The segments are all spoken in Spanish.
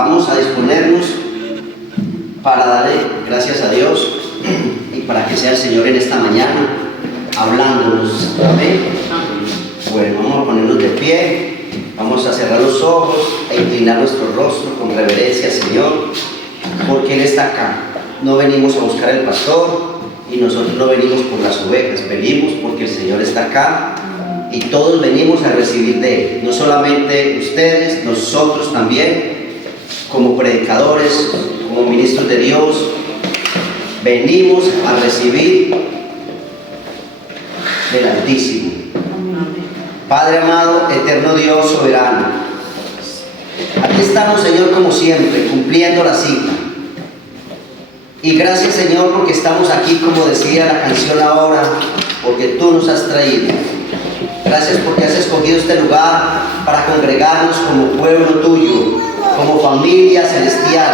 vamos a disponernos para darle gracias a Dios y para que sea el Señor en esta mañana hablándonos. Amén. Bueno, vamos a ponernos de pie, vamos a cerrar los ojos e inclinar nuestro rostro con reverencia al Señor, porque Él está acá. No venimos a buscar al pastor y nosotros no venimos por las ovejas, venimos porque el Señor está acá y todos venimos a recibir de Él. No solamente ustedes, nosotros también, como predicadores, como ministros de Dios, venimos a recibir del Altísimo. Padre amado, eterno Dios soberano, aquí estamos, Señor, como siempre, cumpliendo la cita. Y gracias, Señor, porque estamos aquí, como decía la canción ahora, porque tú nos has traído. Gracias porque has escogido este lugar para congregarnos como pueblo tuyo, como familia celestial,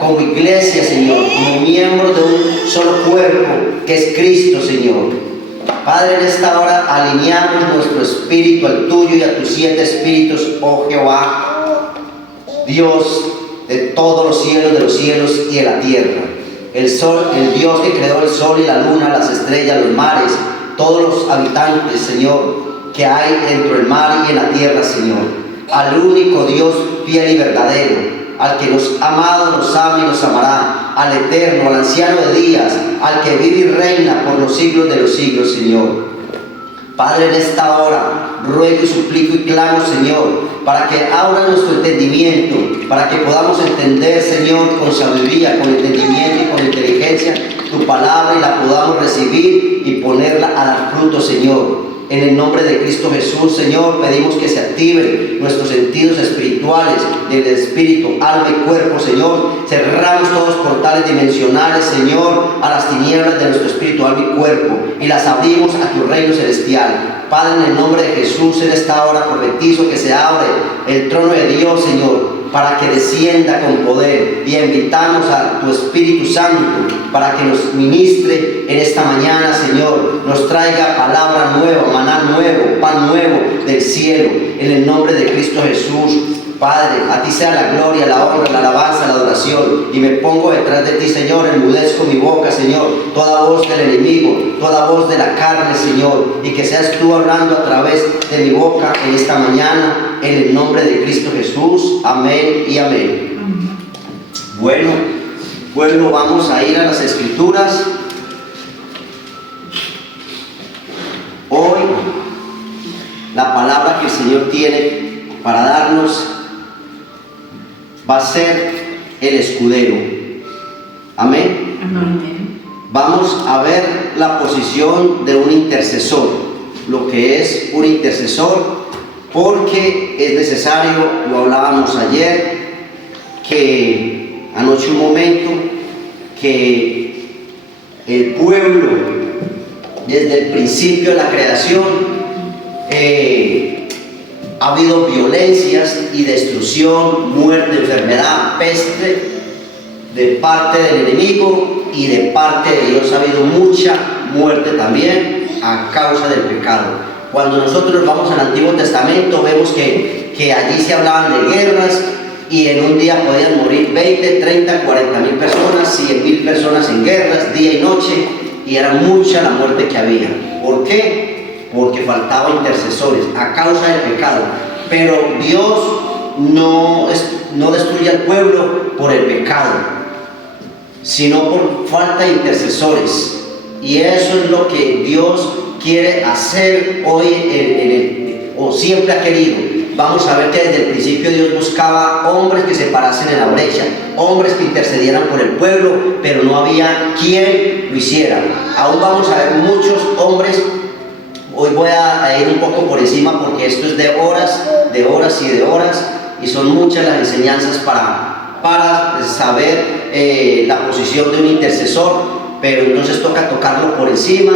como iglesia, Señor, como miembros de un solo cuerpo que es Cristo, Señor. Padre, en esta hora alineamos nuestro espíritu al tuyo y a tus 7 espíritus, oh Jehová, Dios de todos los cielos y de la tierra. El sol, el Dios que creó el sol y la luna, las estrellas, los mares, todos los habitantes, Señor, que hay dentro del mar y en la tierra, Señor. Al único Dios fiel y verdadero, al que nos ha amado, nos ama y nos amará, al eterno, al anciano de días, al que vive y reina por los siglos de los siglos, Señor. Padre, en esta hora ruego y suplico y clamo, Señor, para que abra nuestro entendimiento, para que podamos entender, Señor, con sabiduría, con entendimiento y con inteligencia tu palabra y la podamos recibir y ponerla a dar fruto, Señor. En el nombre de Cristo Jesús, Señor, pedimos que se activen nuestros sentidos espirituales del espíritu, alma y cuerpo, Señor. Cerramos todos los portales dimensionales, Señor, a las tinieblas de nuestro espíritu, alma y cuerpo, y las abrimos a tu reino celestial. Padre, en el nombre de Jesús, en esta hora profetizo que se abre el trono de Dios, Señor, para que descienda con poder, y invitamos a tu Espíritu Santo para que nos ministre en esta mañana, Señor, nos traiga palabra nueva, maná nuevo, pan nuevo del cielo, en el nombre de Cristo Jesús. Padre, a ti sea la gloria, la honra, la alabanza, la adoración, y me pongo detrás de ti, Señor, enmudezco mi boca, Señor, toda voz del enemigo, toda voz de la carne, Señor, y que seas tú hablando a través de mi boca en esta mañana, en el nombre de Cristo Jesús. Amén y amén. Bueno, pueblo, vamos a ir a las Escrituras. Hoy, la palabra que el Señor tiene para darnos va a ser el escudero. Amén. Amén. Vamos a ver la posición de un intercesor, lo que es un intercesor, porque es necesario, lo hablábamos ayer, que anoche un momento, que el pueblo, desde el principio de la creación, ha habido violencias y destrucción, muerte, enfermedad, peste de parte del enemigo y de parte de Dios. Ha habido mucha muerte también a causa del pecado. Cuando nosotros vamos al Antiguo Testamento vemos que allí se hablaban de guerras y en un día podían morir 20, 30, 40 mil personas, 100 mil personas en guerras, día y noche, y era mucha la muerte que había. ¿Por qué? Porque faltaban intercesores a causa del pecado. Pero Dios no destruye al pueblo por el pecado, sino por falta de intercesores. Y eso es lo que Dios quiere hacer hoy, o siempre ha querido. Vamos a ver que desde el principio Dios buscaba hombres que se parasen en la brecha, hombres que intercedieran por el pueblo, pero no había quien lo hiciera. Aún vamos a ver muchos hombres. Hoy voy a ir un poco por encima porque esto es de horas y son muchas las enseñanzas para saber la posición de un intercesor, pero entonces toca tocarlo por encima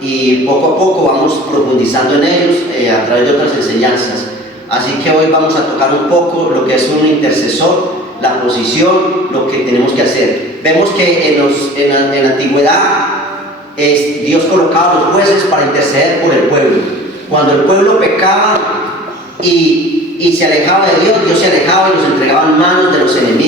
y poco a poco vamos profundizando en ellos a través de otras enseñanzas. Así que hoy vamos a tocar un poco lo que es un intercesor, la posición, lo que tenemos que hacer. Vemos que en la antigüedad Dios colocaba a los jueces para interceder por el pueblo. Cuando el pueblo pecaba y se alejaba de Dios, Dios se alejaba y los entregaba en manos de los enemigos.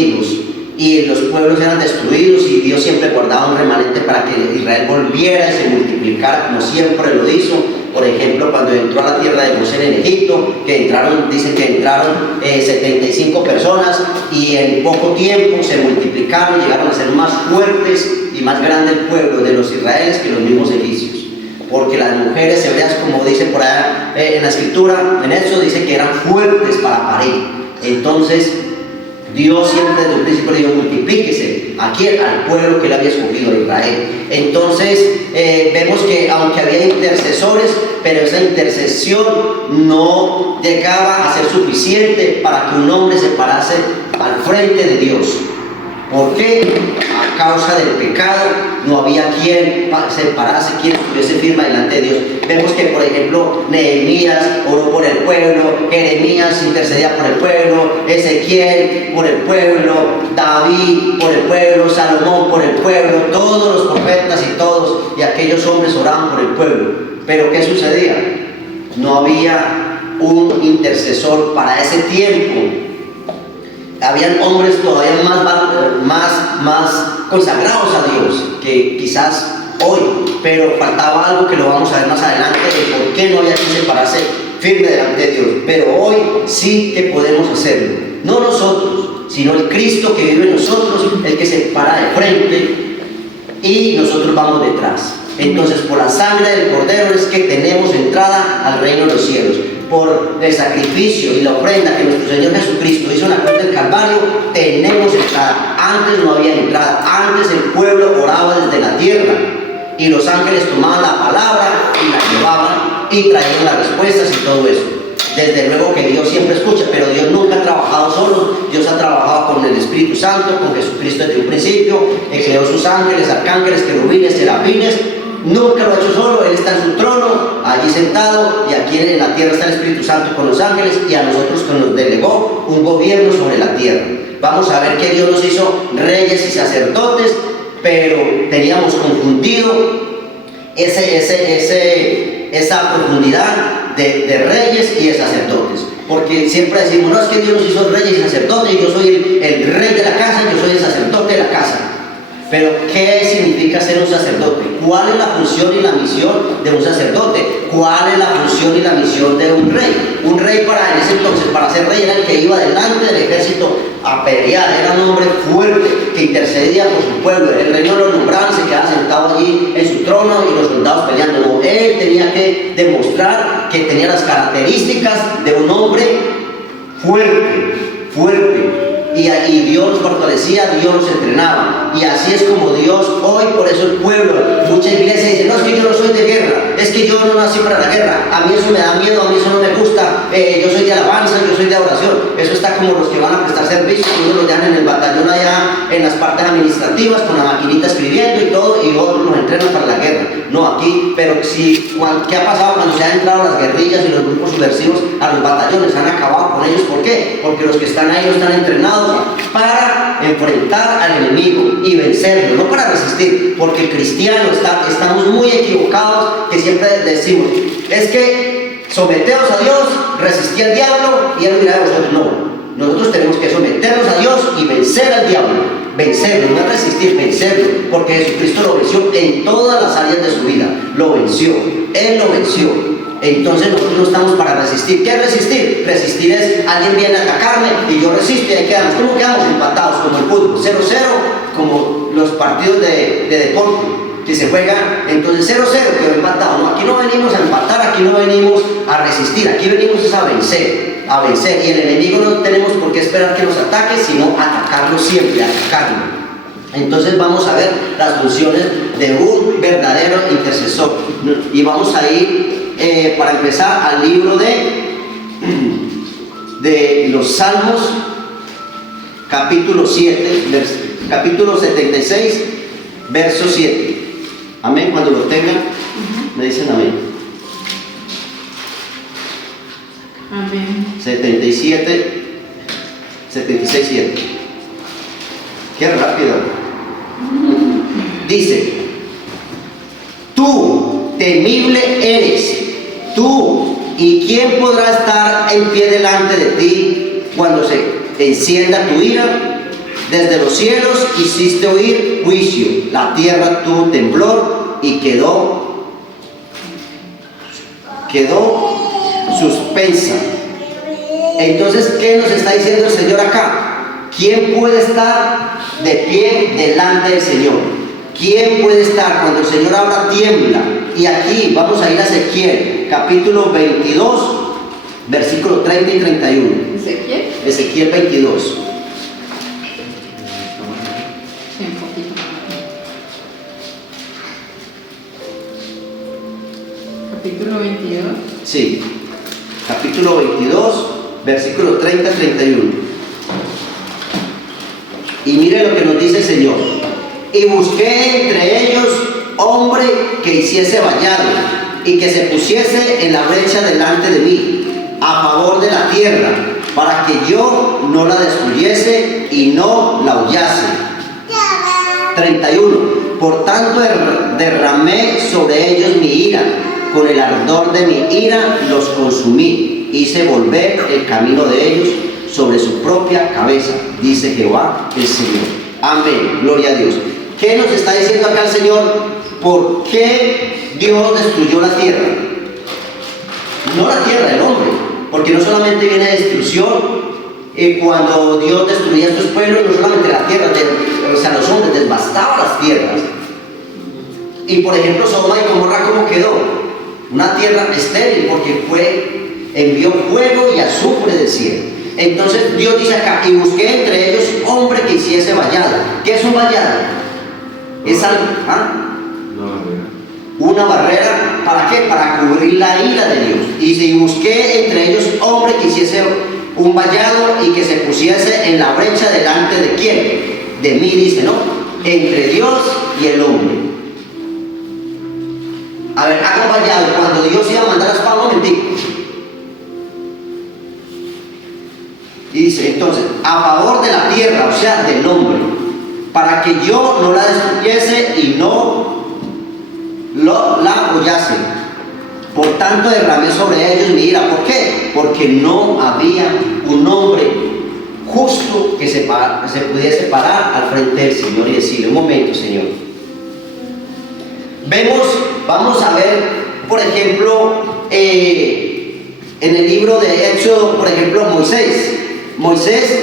y los pueblos eran destruidos, y Dios siempre guardaba un remanente para que Israel volviera y se multiplicara como siempre lo hizo. Por ejemplo, cuando entró a la tierra de Gosén en Egipto, que entraron, dicen que entraron 75 personas, y en poco tiempo se multiplicaron, llegaron a ser más fuertes y más grande el pueblo de los israelíes que los mismos egipcios. Porque las mujeres hebreas, como dice por allá en la escritura, en eso dice que eran fuertes para parir. Entonces Dios siempre desde un principio dijo: multiplíquese aquí al pueblo que él había escogido, a Israel. Entonces vemos que aunque había intercesores, pero esa intercesión no llegaba a ser suficiente para que un hombre se parase al frente de Dios. ¿Por qué? A causa del pecado no había quien se parase, quien estuviese firme delante de Dios. Vemos que, por ejemplo, Nehemías oró por el pueblo, Jeremías intercedía por el pueblo, Ezequiel por el pueblo, David por el pueblo, Salomón por el pueblo, todos los profetas y aquellos hombres oraban por el pueblo. Pero ¿qué sucedía? No había un intercesor para ese tiempo. Habían hombres todavía más consagrados a Dios que quizás hoy, pero faltaba algo que lo vamos a ver más adelante, de por qué no había que separarse firme delante de Dios. Pero hoy sí que podemos hacerlo, no nosotros, sino el Cristo que vive en nosotros, el que se para de frente y nosotros vamos detrás. Entonces, por la sangre del Cordero es que tenemos entrada al reino de los cielos. Por el sacrificio y la ofrenda que nuestro Señor Jesucristo hizo en la cruz del Calvario, tenemos entrada. Antes no había entrada. Antes el pueblo oraba desde la tierra, y los ángeles tomaban la palabra y la llevaban y traían las respuestas y todo eso. Desde luego que Dios siempre escucha, pero Dios nunca ha trabajado solo. Dios ha trabajado con el Espíritu Santo, con Jesucristo desde un principio. Él creó sus ángeles, arcángeles, querubines, serafines. Nunca lo ha hecho solo. Él está en su trono, allí sentado, y aquí en la tierra está el Espíritu Santo con los ángeles, y a nosotros que nos delegó un gobierno sobre la tierra. Vamos a ver que Dios nos hizo reyes y sacerdotes, pero teníamos confundido esa profundidad de reyes y de sacerdotes. Porque siempre decimos: no, es que Dios nos hizo reyes y sacerdotes, y yo soy el rey de la casa, yo soy el sacerdote de la casa. Pero ¿qué significa ser un sacerdote? ¿Cuál es la función y la misión de un sacerdote? ¿Cuál es la función y la misión de un rey? Un rey en ese entonces, para ser rey, era el que iba delante del ejército a pelear. Era un hombre fuerte que intercedía por su pueblo. El rey no lo nombraba y se quedaba sentado allí en su trono y los soldados peleando. No, él tenía que demostrar que tenía las características de un hombre fuerte. Y Dios los fortalecía, Dios los entrenaba. Y así es como Dios hoy, por eso el pueblo, mucha iglesia dice: no, es que yo no soy de guerra, es que yo no nací para la guerra, a mí eso me da miedo, a mí eso no me gusta, yo soy de alabanza, yo soy de oración. Eso está como los que van a prestar servicio, unos los dejan en el batallón allá en las partes administrativas con la maquinita escribiendo y todo, y otros los entrenan para la guerra. No, aquí, pero sí, ¿qué ha pasado cuando se han entrado las guerrillas y los grupos subversivos a los batallones? Han acabado con ellos. ¿Por qué? Porque los que están ahí no están entrenados para enfrentar al enemigo y vencerlo, no para resistir. Porque cristianos estamos muy equivocados, que siempre decimos: es que someteos a Dios, resistí al diablo y él huirá de vosotros. No, nosotros tenemos que someternos a Dios y vencer al diablo. Vencerlo, no es resistir, vencerlo, porque Jesucristo lo venció en todas las áreas de su vida. Lo venció, Él lo venció. Entonces nosotros no estamos para resistir. ¿Qué es resistir? Resistir es: alguien viene a atacarme y yo resisto, y ahí quedamos. ¿Cómo quedamos? Empatados, como el fútbol, 0-0, como los partidos de deporte que se juegan. Entonces 0-0 quedó empatado. No, aquí no venimos a empatar, aquí no venimos a resistir, aquí venimos a vencer. Y el enemigo no tenemos por qué esperar que nos ataque, sino atacarlo siempre, atacarlo. Entonces vamos a ver las funciones de un verdadero intercesor. Y vamos a ir para empezar al libro de los Salmos, capítulo 7, capítulo 76, verso 7. Amén. Cuando lo tengan, me dicen amén. Amén. 76, 7. Qué rápido. Dice: tú, temible eres, tú, ¿y quién podrá estar en pie delante de ti cuando se encienda tu ira? Desde los cielos hiciste oír juicio, la tierra tuvo temblor y quedó suspensa. Entonces, ¿qué nos está diciendo el Señor acá? ¿Quién puede estar de pie delante del Señor? ¿Quién puede estar cuando el Señor habla tiembla? Y aquí vamos a ir a Ezequiel, capítulo 22, versículo 30 y 31. ¿Ezequiel? Ezequiel 22. Sí, un poquito más. Capítulo 22. Sí, capítulo 22, versículo 30 y 31. Y mire lo que nos dice el Señor. Y busqué entre ellos hombre que hiciese vallado y que se pusiese en la brecha delante de mí, a favor de la tierra, para que yo no la destruyese y no la hollase. 31. Por tanto derramé sobre ellos mi ira, con el ardor de mi ira los consumí, hice volver el camino de ellos sobre su propia cabeza, dice Jehová el Señor. Amén, gloria a Dios. ¿Qué nos está diciendo acá el Señor? ¿Por qué Dios destruyó la tierra? No la tierra, el hombre, porque no solamente viene destrucción. Cuando Dios destruía estos pueblos, no solamente la tierra, o sea, los hombres, devastaba las tierras. Y por ejemplo, Sodoma y Gomorra, ¿cómo quedó? Una tierra estéril, porque envió fuego y azufre del cielo. Entonces Dios dice acá, y busqué entre ellos hombre que hiciese vallado. ¿Qué es un vallado? Es algo, una barrera, ¿para qué? Para cubrir la ira de Dios. Y si busqué entre ellos hombre que hiciese un vallado y que se pusiese en la brecha delante de quién, de mí, dice, ¿no? Entre Dios y el hombre. A ver, haga un vallado. Cuando Dios iba a mandar a espada, un momentico. Y dice, entonces, a favor de la tierra, o sea, del hombre, para que yo no la destruyese y no la hollase. Por tanto derramé sobre ellos mi ira. ¿Por qué? Porque no había un hombre justo que se pudiese parar al frente del Señor y decirle, un momento, Señor. Vamos a ver, por ejemplo, en el libro de Éxodo, por ejemplo, Moisés,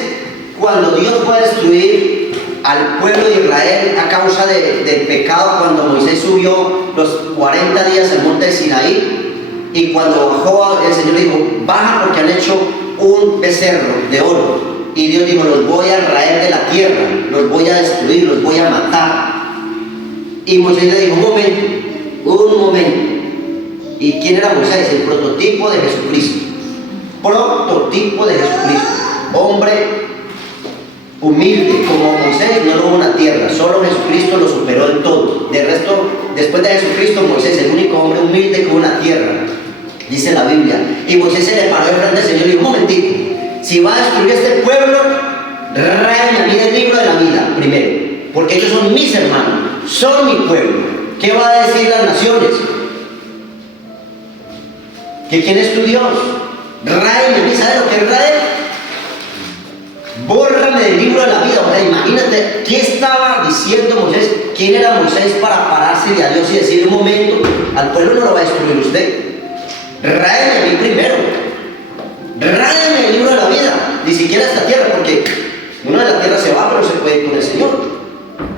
cuando Dios fue a destruir al pueblo de Israel a causa del pecado, cuando Moisés subió los 40 días al monte de Sinaí, y cuando bajó, el Señor dijo, baja porque han hecho un becerro de oro. Y Dios dijo, los voy a raer de la tierra, los voy a destruir, los voy a matar. Y Moisés le dijo, un momento. ¿Y quién era Moisés? El prototipo de Jesucristo. Prototipo de Jesucristo. Hombre humilde, como Moisés no hubo una tierra, solo Jesucristo lo superó en todo. De resto, después de Jesucristo, Moisés, el único hombre humilde que hubo una tierra, dice la Biblia. Y Moisés se le paró de frente al Señor y dijo, un momentito, si va a destruir este pueblo, ráeme a mí del libro de la vida primero, porque ellos son mis hermanos, son mi pueblo. ¿Qué va a decir las naciones? ¿Que quién es tu Dios? Ráeme a mí, ¿sabes lo que es raer? Bórrame del libro de la vida. O sea, imagínate, ¿qué estaba diciendo Moisés? ¿Quién era Moisés para pararse a Dios y decir, un momento, al pueblo no lo va a destruir usted? Ráeme a mí primero. Ráeme del libro de la vida. Ni siquiera esta tierra, porque uno de la tierra se va, pero se puede ir con el Señor.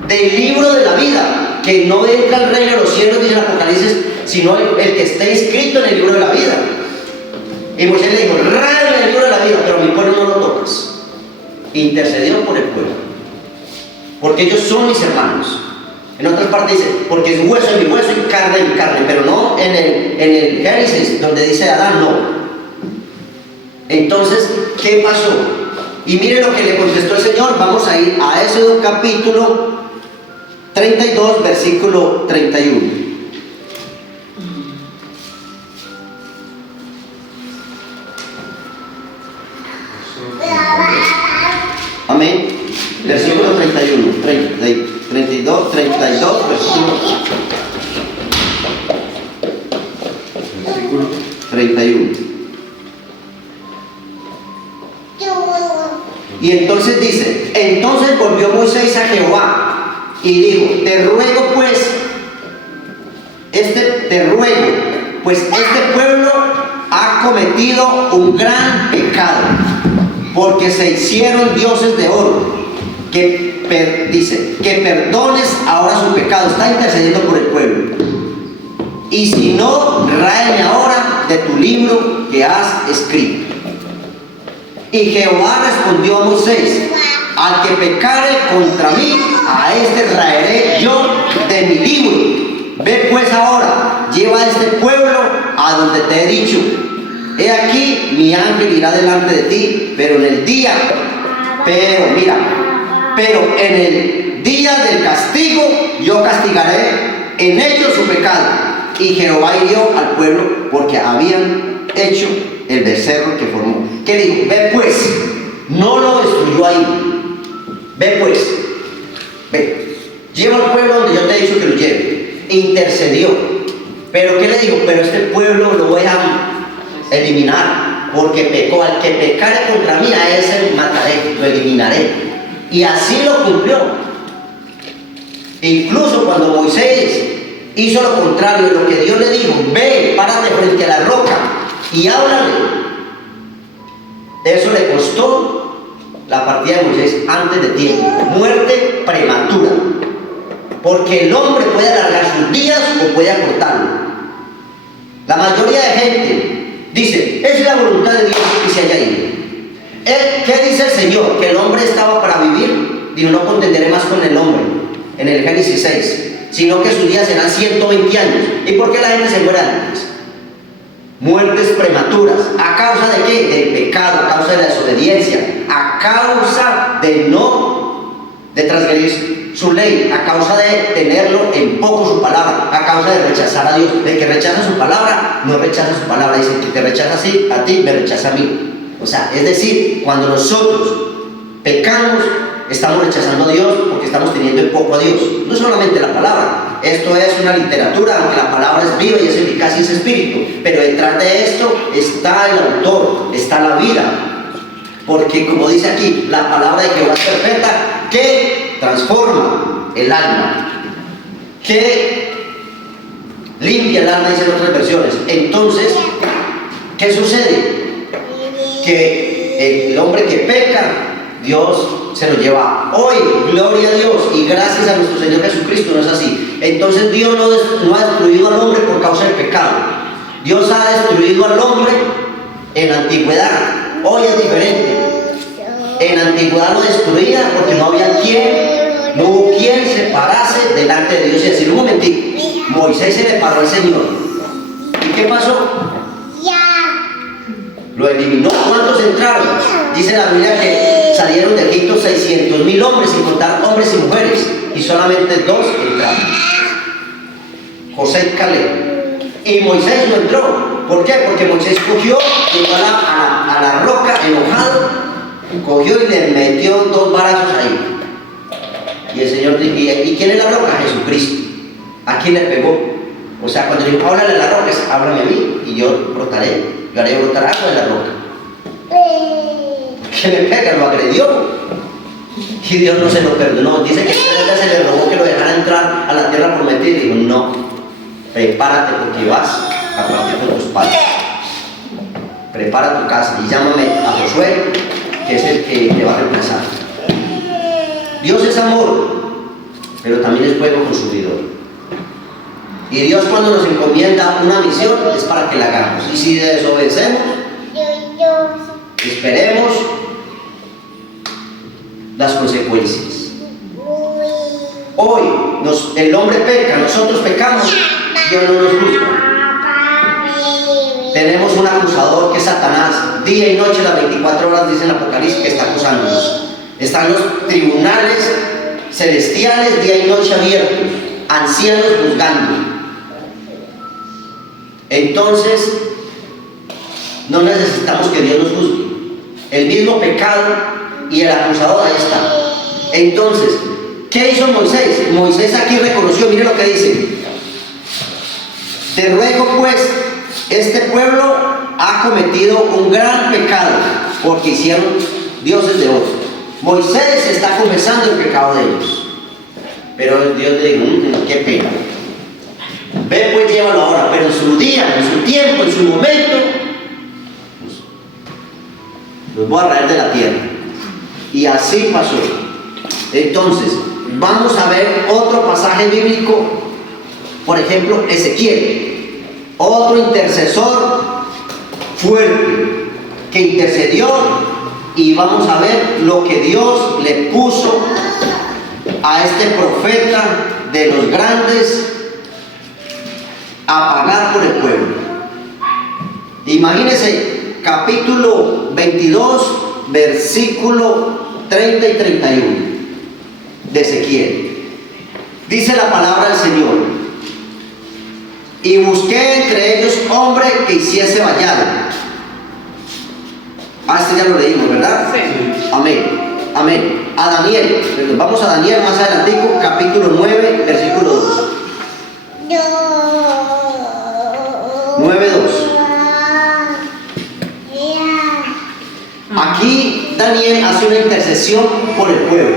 Del libro de la vida, que no entra al reino de los cielos, dice el Apocalipsis, sino el que esté inscrito en el libro de la vida. Y Moisés le dijo, ráeme del libro de la vida, pero a mi pueblo no lo tocas. Intercedió por el pueblo, porque ellos son mis hermanos. En otras partes dice, porque es hueso de mi hueso y carne de mi carne, pero no en el Génesis, donde dice Adán, no. Entonces, ¿qué pasó? Y mire lo que le contestó el Señor. Vamos a ir a Éxodo capítulo 32, versículo 31. Amén. Versículo 31, 32, versículo 31. Y entonces dice, entonces volvió Moisés a Jehová y dijo, te ruego pues este pueblo ha cometido un gran pecado, porque se hicieron dioses de oro, dice, que perdones ahora su pecado. Está intercediendo por el pueblo. Y si no, ráeme ahora de tu libro que has escrito. Y Jehová respondió a Moisés, al que pecare contra mí, a este raeré yo de mi libro. Ve pues ahora, lleva a este pueblo a donde te he dicho. He aquí, mi ángel irá delante de ti, pero en el día del castigo, yo castigaré en ellos su pecado. Y Jehová hirió al pueblo porque habían hecho el becerro que formó. ¿Qué dijo? Ve pues, no lo destruyó ahí. Ve pues, ve, lleva al pueblo donde yo te he dicho que lo lleve. Intercedió. Pero ¿qué le dijo? Pero este pueblo lo voy a eliminar, porque pecó. Al que pecare contra mí, a ese mataré, lo eliminaré. Y así lo cumplió. Incluso cuando Moisés hizo lo contrario de lo que Dios le dijo, ve, párate frente a la roca y háblale, eso le costó la partida de Moisés antes de tiempo, muerte prematura, porque el hombre puede alargar sus días o puede acortarlo. La mayoría de gente dice, es la voluntad de Dios que se haya ido. ¿Qué dice el Señor? Que el hombre estaba para vivir. Dijo, no contenderé más con el hombre, en el Génesis 6, sino que sus días serán 120 años. ¿Y por qué la gente se muere antes? Muertes prematuras. ¿A causa de qué? Del pecado, a causa de la desobediencia, a causa de transgredir su ley, a causa de tenerlo en poco su palabra, a causa de rechazar a Dios. El que rechaza su palabra, no rechaza su palabra. Dice, que te rechaza así, a ti me rechaza a mí. O sea, es decir, cuando nosotros pecamos, estamos rechazando a Dios porque estamos teniendo en poco a Dios. No solamente la palabra, esto es una literatura, aunque la palabra es viva y es eficaz y es espíritu, pero detrás de esto está el autor, está la vida. Porque como dice aquí, la palabra de Jehová es perfecta, que transforma el alma, que limpia el alma, dicen otras versiones. Entonces, ¿qué sucede? Que el hombre que peca, Dios se lo lleva. Hoy, gloria a Dios y gracias a nuestro Señor Jesucristo, no es así. Entonces Dios no ha destruido al hombre por causa del pecado. Dios ha destruido al hombre en la antigüedad. Hoy es diferente. En la antigüedad lo destruía porque no hubo quien se parase delante de Dios y decir, un momentito, Moisés se le paró al Señor. ¿Y qué pasó? Lo eliminó. ¿Cuántos entraron? Dice la Biblia que salieron de Egipto 600,000 hombres, sin contar hombres y mujeres, y solamente 2 entraron, José y Caleb. Y Moisés no entró. ¿Por qué? Porque Moisés cogió, llegó a la roca enojado, cogió y le metió 2 varazos ahí. Y el Señor dijo, ¿y quién es la roca? Jesucristo. ¿A quién le pegó? O sea, cuando le dijo, háblale a la roca, háblame a mí y yo brotaré. Yo haré brotar agua de la roca. ¿Qué le pega? Lo agredió. Y Dios no se lo perdonó. Dice que 3 veces se le rogó que lo dejara entrar a la tierra prometida. Y dijo, no, prepárate porque vas a partir con tus padres. Prepara tu casa y llámame a Josué, que es el que te va a reemplazar. Dios es amor, pero también es fuego consumidor. Y Dios cuando nos encomienda una misión es para que la hagamos. Y si desobedecemos, esperemos las consecuencias. Hoy el hombre peca, nosotros pecamos, Dios no nos juzga. Tenemos un acusador que es Satanás. Día y noche, las 24 horas, dice el Apocalipsis, que está acusándonos. Están los tribunales celestiales día y noche abiertos, ancianos juzgando. Entonces, no necesitamos que Dios nos juzgue. El mismo pecado y el acusador ahí está. Entonces, ¿qué hizo Moisés? Moisés aquí reconoció, mire lo que dice. Te ruego pues, este pueblo ha cometido un gran pecado, porque hicieron dioses de oro. Moisés está confesando el pecado de ellos. Pero Dios le dijo, qué pena. Ve pues, llévalo ahora, pero en su día, en su tiempo, en su momento, los voy a traer de la tierra. Y así pasó. Entonces, vamos a ver otro pasaje bíblico. Por ejemplo, Ezequiel, otro intercesor fuerte que intercedió, y vamos a ver lo que Dios le puso a este profeta de los grandes a pagar por el pueblo. Imagínense, capítulo 22, versículo 30 y 31 de Ezequiel. Dice la palabra del Señor: y busqué entre ellos hombre que hiciese vallado. Este ya lo leímos, ¿verdad? Sí. Amén, amén. A Daniel, vamos a Daniel más adelantico, capítulo 9, versículo 2. 9:2. Aquí Daniel hace una intercesión por el pueblo,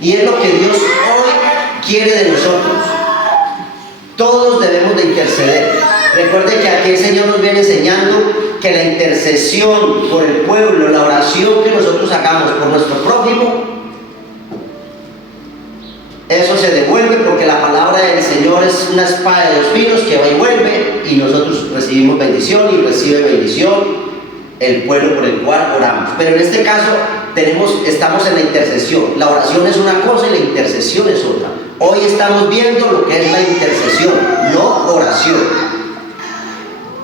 y es lo que Dios hoy quiere de nosotros. Todos debemos de interceder. Recuerde que aquí el Señor nos viene enseñando que la intercesión por el pueblo, la oración que nosotros hagamos por nuestro prójimo, eso se devuelve, porque la palabra del Señor es una espada de dos filos que va y vuelve, y nosotros recibimos bendición y recibe bendición el pueblo por el cual oramos. Pero en este caso estamos en la intercesión. La oración es una cosa y la intercesión es otra. Hoy estamos viendo lo que es la intercesión, no oración.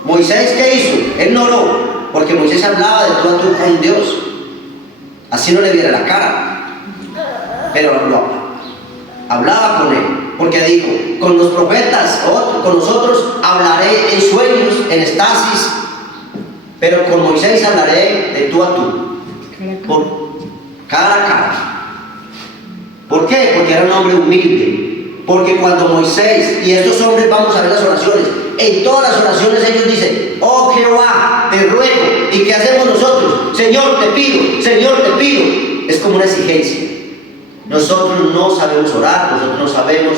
Moisés, ¿qué hizo? Él no oró, porque Moisés hablaba de tú a tú con Dios, así no le viera la cara, pero hablaba con él, porque dijo: con los profetas, con nosotros hablaré en sueños, en estasis, pero con Moisés hablaré de tú a tú, por cara a cara. ¿Por qué? Porque era un hombre humilde. Porque cuando Moisés y estos hombres, vamos a ver las oraciones, en todas las oraciones ellos dicen: oh Jehová, te ruego. ¿Y qué hacemos nosotros? Señor, te pido, Señor, te pido. Es como una exigencia. Nosotros no sabemos orar, nosotros no sabemos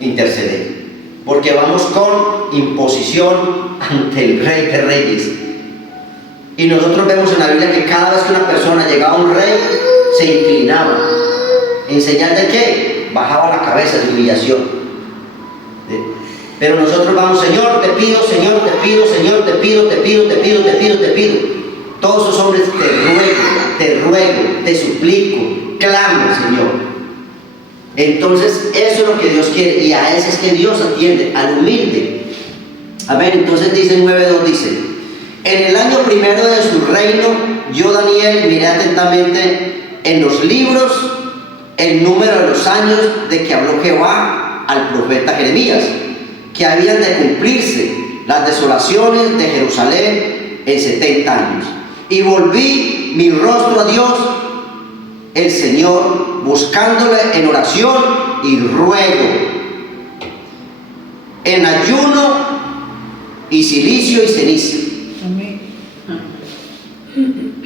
interceder, porque vamos con imposición ante el Rey de Reyes. Y nosotros vemos en la Biblia que cada vez que una persona llegaba a un rey, se inclinaba. ¿En señal de qué? Bajaba la cabeza de humillación. Pero nosotros vamos: Señor, te pido, Señor, te pido, Señor, te pido, te pido, te pido, te pido, te pido. Todos esos hombres: te ruego, te suplico, clamo, Señor. Entonces, eso es lo que Dios quiere, y a ese es que Dios atiende, al humilde. Amén. Entonces dice 9:2, dice: en el año primero de su reino, yo, Daniel, miré atentamente en los libros el número de los años de que habló Jehová al profeta Jeremías, que habían de cumplirse las desolaciones de Jerusalén en 70 años. Y volví mi rostro a Dios, el Señor, buscándole en oración y ruego, en ayuno y cilicio y ceniza.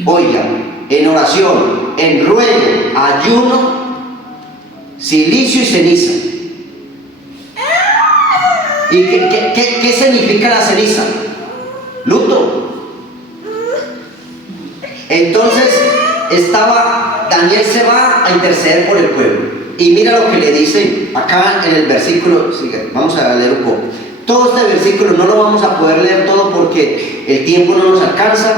Oiga, en oración, en ruego, ayuno, silicio y ceniza. ¿Y qué significa la ceniza? Luto. Entonces Daniel se va a interceder por el pueblo, y mira lo que le dice acá en el versículo. Vamos a leer un poco. Todo este versículo no lo vamos a poder leer todo porque el tiempo no nos alcanza,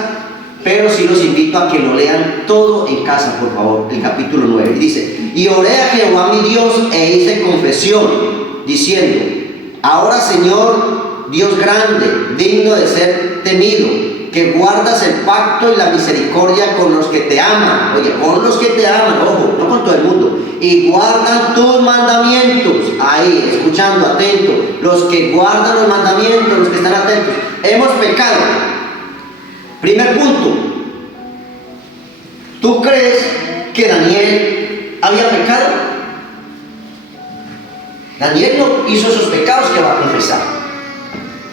pero sí los invito a que lo lean todo en casa, por favor. El capítulo 9 dice: y oré a Jehová mi Dios e hice confesión, diciendo: ahora, Señor, Dios grande, digno de ser temido, que guardas el pacto y la misericordia con los que te aman. Oye, con los que te aman, ojo, no con todo el mundo. Y guardan tus mandamientos. Ahí, escuchando, atento. Los que guardan los mandamientos, los que están atentos. Hemos pecado. Primer punto. ¿Tú crees que Daniel había pecado? Daniel no hizo esos pecados que va a confesar.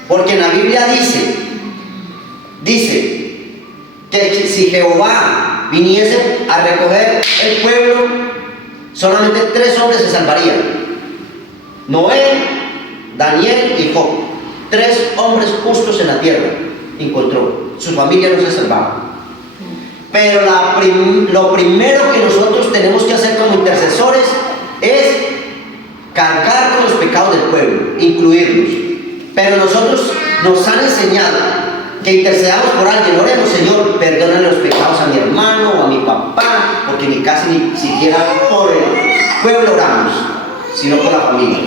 Porque en la Biblia dice que si Jehová viniese a recoger el pueblo, solamente 3 hombres se salvarían: Noé, Daniel y Job. 3 hombres justos en la tierra encontró. Su familia no se salvaba. Pero lo primero que nosotros tenemos que hacer como intercesores es cargar con los pecados del pueblo, incluirlos. Pero nosotros nos han enseñado que intercedamos por alguien. Oremos: Señor, perdónale los pecados a mi hermano o a mi papá, porque ni casi ni siquiera por el pueblo oramos, sino por la familia.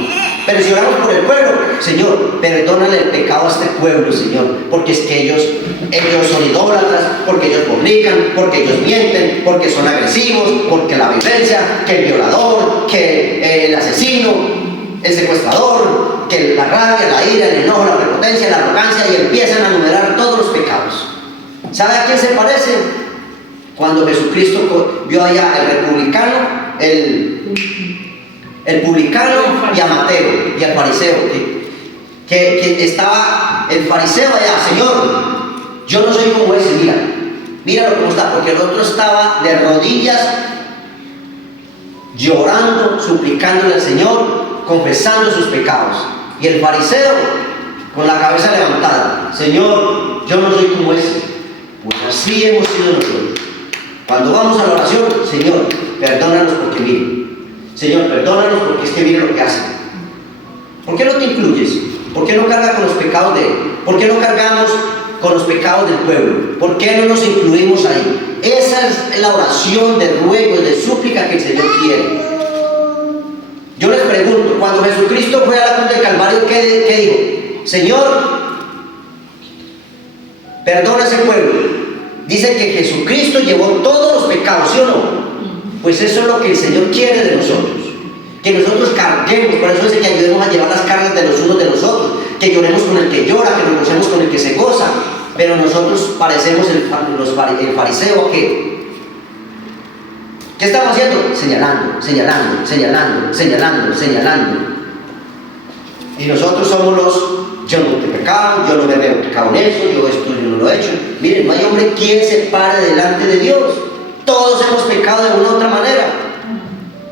Pero si oramos por el pueblo: Señor, perdónale el pecado a este pueblo, Señor, porque es que ellos son idólatras, porque ellos fornican, porque ellos mienten, porque son agresivos, porque la violencia, que el violador, que el asesino, el secuestrador, que la rabia, la ira, el enojo, la prepotencia, la arrogancia, y empiezan a enumerar todos los pecados. ¿Sabe a quién se parece? Cuando Jesucristo vio allá el republicano, el publicano y a Mateo y al fariseo, que estaba el fariseo allá: Señor, yo no soy como ese, míralo cómo está, porque el otro estaba de rodillas, llorando, suplicándole al Señor, confesando sus pecados. Y el fariseo, con la cabeza levantada: Señor, yo no soy como ese. Pues así hemos sido nosotros. Cuando vamos a la oración: Señor, perdónanos porque mire. Señor, perdónanos porque es que mire lo que hacen. ¿Por qué no te incluyes? ¿Por qué no cargas con los pecados de él? ¿Por qué no cargamos con los pecados del pueblo? ¿Por qué no nos incluimos ahí? Esa es la oración de ruego y de súplica que el Señor quiere. Yo les pregunto, cuando Jesucristo fue a la cruz del Calvario, ¿qué dijo? Señor, perdona a ese pueblo. Dice que Jesucristo llevó todos los pecados, ¿sí o no? Pues eso es lo que el Señor quiere de nosotros, que nosotros carguemos. Por eso dice que ayudemos a llevar las cargas de los unos de los otros, que lloremos con el que llora, que nos gocemos con el que se goza. Pero nosotros parecemos el fariseo que ¿qué estamos haciendo? Señalando. Y nosotros somos yo no he pecado, yo no me veo pecado en eso, yo esto yo no lo he hecho. Miren, no hay hombre quien se pare delante de Dios. Todos hemos pecado de una u otra manera,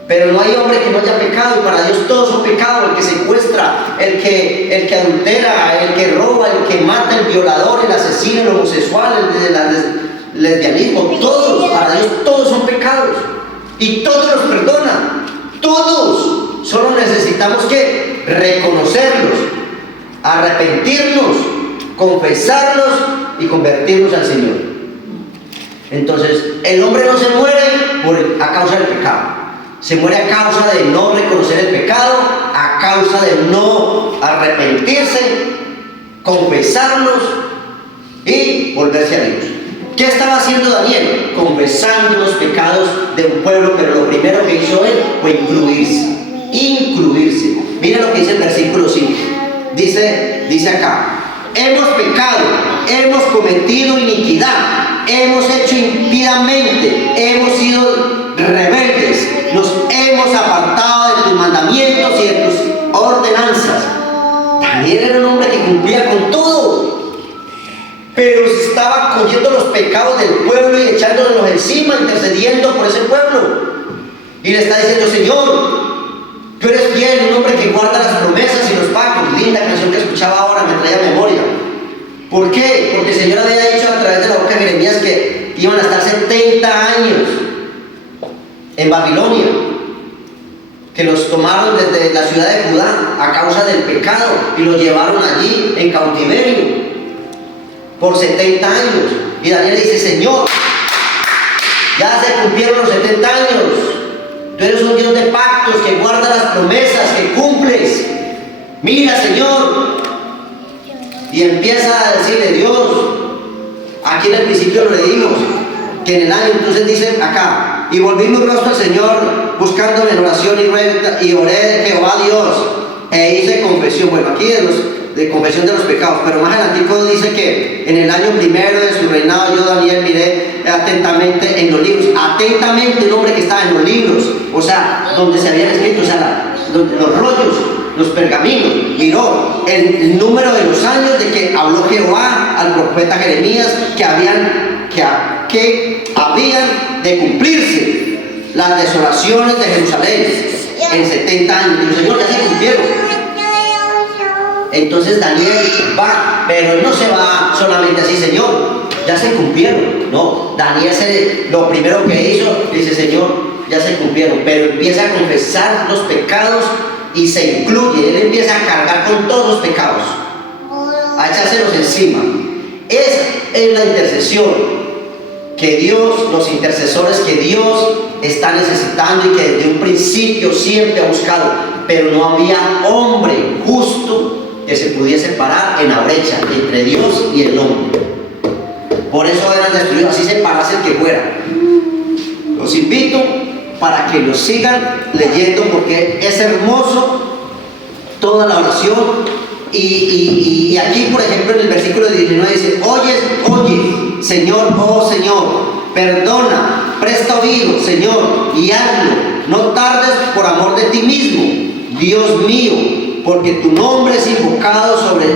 pero no hay hombre que no haya pecado, y para Dios todos son pecados: el que secuestra, el que adultera, el que roba, el que mata, el violador, el asesino, el homosexual, el lesbianismo. Todos, para Dios todos son pecados, y todos los perdona, todos. Solo necesitamos que reconocerlos, arrepentirnos, confesarlos y convertirnos al Señor. Entonces, el hombre no se muere a causa del pecado. Se muere a causa de no reconocer el pecado, a causa de no arrepentirse, confesarlos y volverse a Dios. ¿Qué estaba haciendo Daniel? Confesando los pecados de un pueblo, pero lo primero que hizo él fue incluirse. Miren lo que dice el versículo 5. Dice acá: hemos pecado, hemos cometido iniquidad, hemos hecho impíamente, hemos sido rebeldes, nos hemos apartado de tus mandamientos y de tus ordenanzas. Daniel era un hombre que cumplía con todo, pero se estaba cogiendo los pecados del pueblo y echándolos encima, intercediendo por ese pueblo. Y le está diciendo: Señor, tú eres fiel, un hombre que guarda las promesas y los pactos. Linda canción que escuchaba ahora, me traía a memoria. ¿Por qué? Porque el Señor había dicho a través de la boca de Jeremías que iban a estar 70 años en Babilonia, que los tomaron desde la ciudad de Judá a causa del pecado y los llevaron allí en cautiverio por 70 años. Y Daniel dice: Señor, ya se cumplieron los 70 años. Tú eres un Dios de pactos, que guarda las promesas, que cumples. Mira, Señor. Y empieza a decirle: Dios, aquí en el principio lo leímos, que en el año, entonces dice acá: y volví mi rostro al Señor, buscándome en oración y oré de Jehová Dios, e hice confesión. Bueno, aquí de confesión de los pecados, pero más adelantico dice que en el año primero de su reinado, yo, Daniel, miré atentamente en los libros. Atentamente, un hombre que estaba en los libros, o sea, donde se habían escrito, o sea, los rollos, los pergaminos. Miró el número de los años de que habló Jehová al profeta Jeremías, que que habían de cumplirse las desolaciones de Jerusalén en 70 años. Y el Señor, ya se cumplieron. Entonces Daniel va, pero él no se va solamente así, Señor, ya se cumplieron. No, Daniel lo primero que hizo, dice, Señor, ya se cumplieron, pero empieza a confesar los pecados y se incluye, él empieza a cargar con todos los pecados, a echárselos encima. Esa es la intercesión que Dios, los intercesores que Dios está necesitando y que desde un principio siempre ha buscado, pero no había hombre justo que se pudiese parar en la brecha entre Dios y el hombre. Por eso eran destruidos, así se parase el que fuera. Los invito para que lo sigan leyendo, porque es hermoso toda la oración. Y aquí, por ejemplo, en el versículo 19 dice: oye, Señor, oh Señor, perdona, presta oído, Señor, y hazlo. No tardes por amor de ti mismo, Dios mío, porque tu nombre es invocado sobre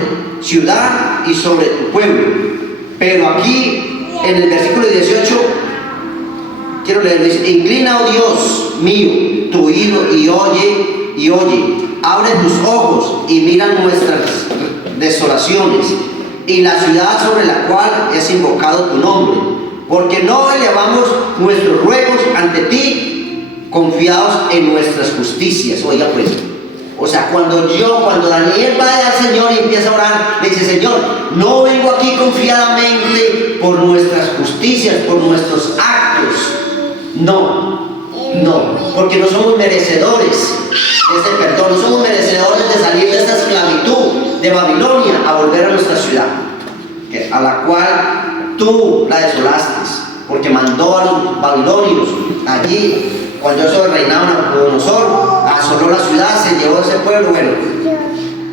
ciudad y sobre tu pueblo. Pero aquí, en el versículo 18, quiero leer, dice: inclina, oh Dios mío, tu oído y oye, abre tus ojos y mira nuestras desolaciones y la ciudad sobre la cual es invocado tu nombre, porque no elevamos nuestros ruegos ante ti, confiados en nuestras justicias. Oiga pues, o sea, cuando Daniel va al Señor y empieza a orar, le dice: Señor, no vengo aquí confiadamente por nuestras justicias, por nuestros actos. No, porque no somos merecedores de este perdón, no somos merecedores de salir de esta esclavitud de Babilonia a volver a nuestra ciudad, a la cual tú la desolaste, porque mandó a los babilonios allí. Cuando eso reinaba Nabucodonosor, asoló la ciudad, se llevó a ese pueblo. Bueno,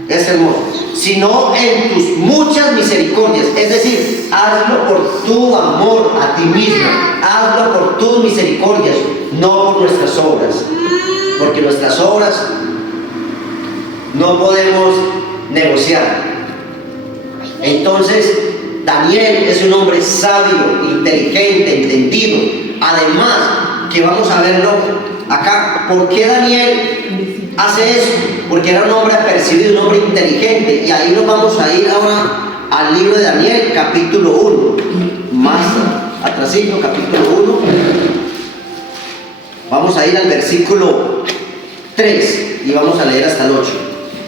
es hermoso. Sino en tus muchas misericordias, es decir, hazlo por tu amor a ti mismo, hazlo por tus misericordias, no por nuestras obras, porque nuestras obras no podemos negociar. Entonces, Daniel es un hombre sabio, inteligente, entendido. Además, que vamos a verlo acá. ¿Por qué Daniel hace eso? Porque era un hombre apercibido, un hombre inteligente. Y ahí nos vamos a ir ahora al libro de Daniel, capítulo 1. Más atrasito, capítulo 1. Vamos a ir al versículo 3 y vamos a leer hasta el 8.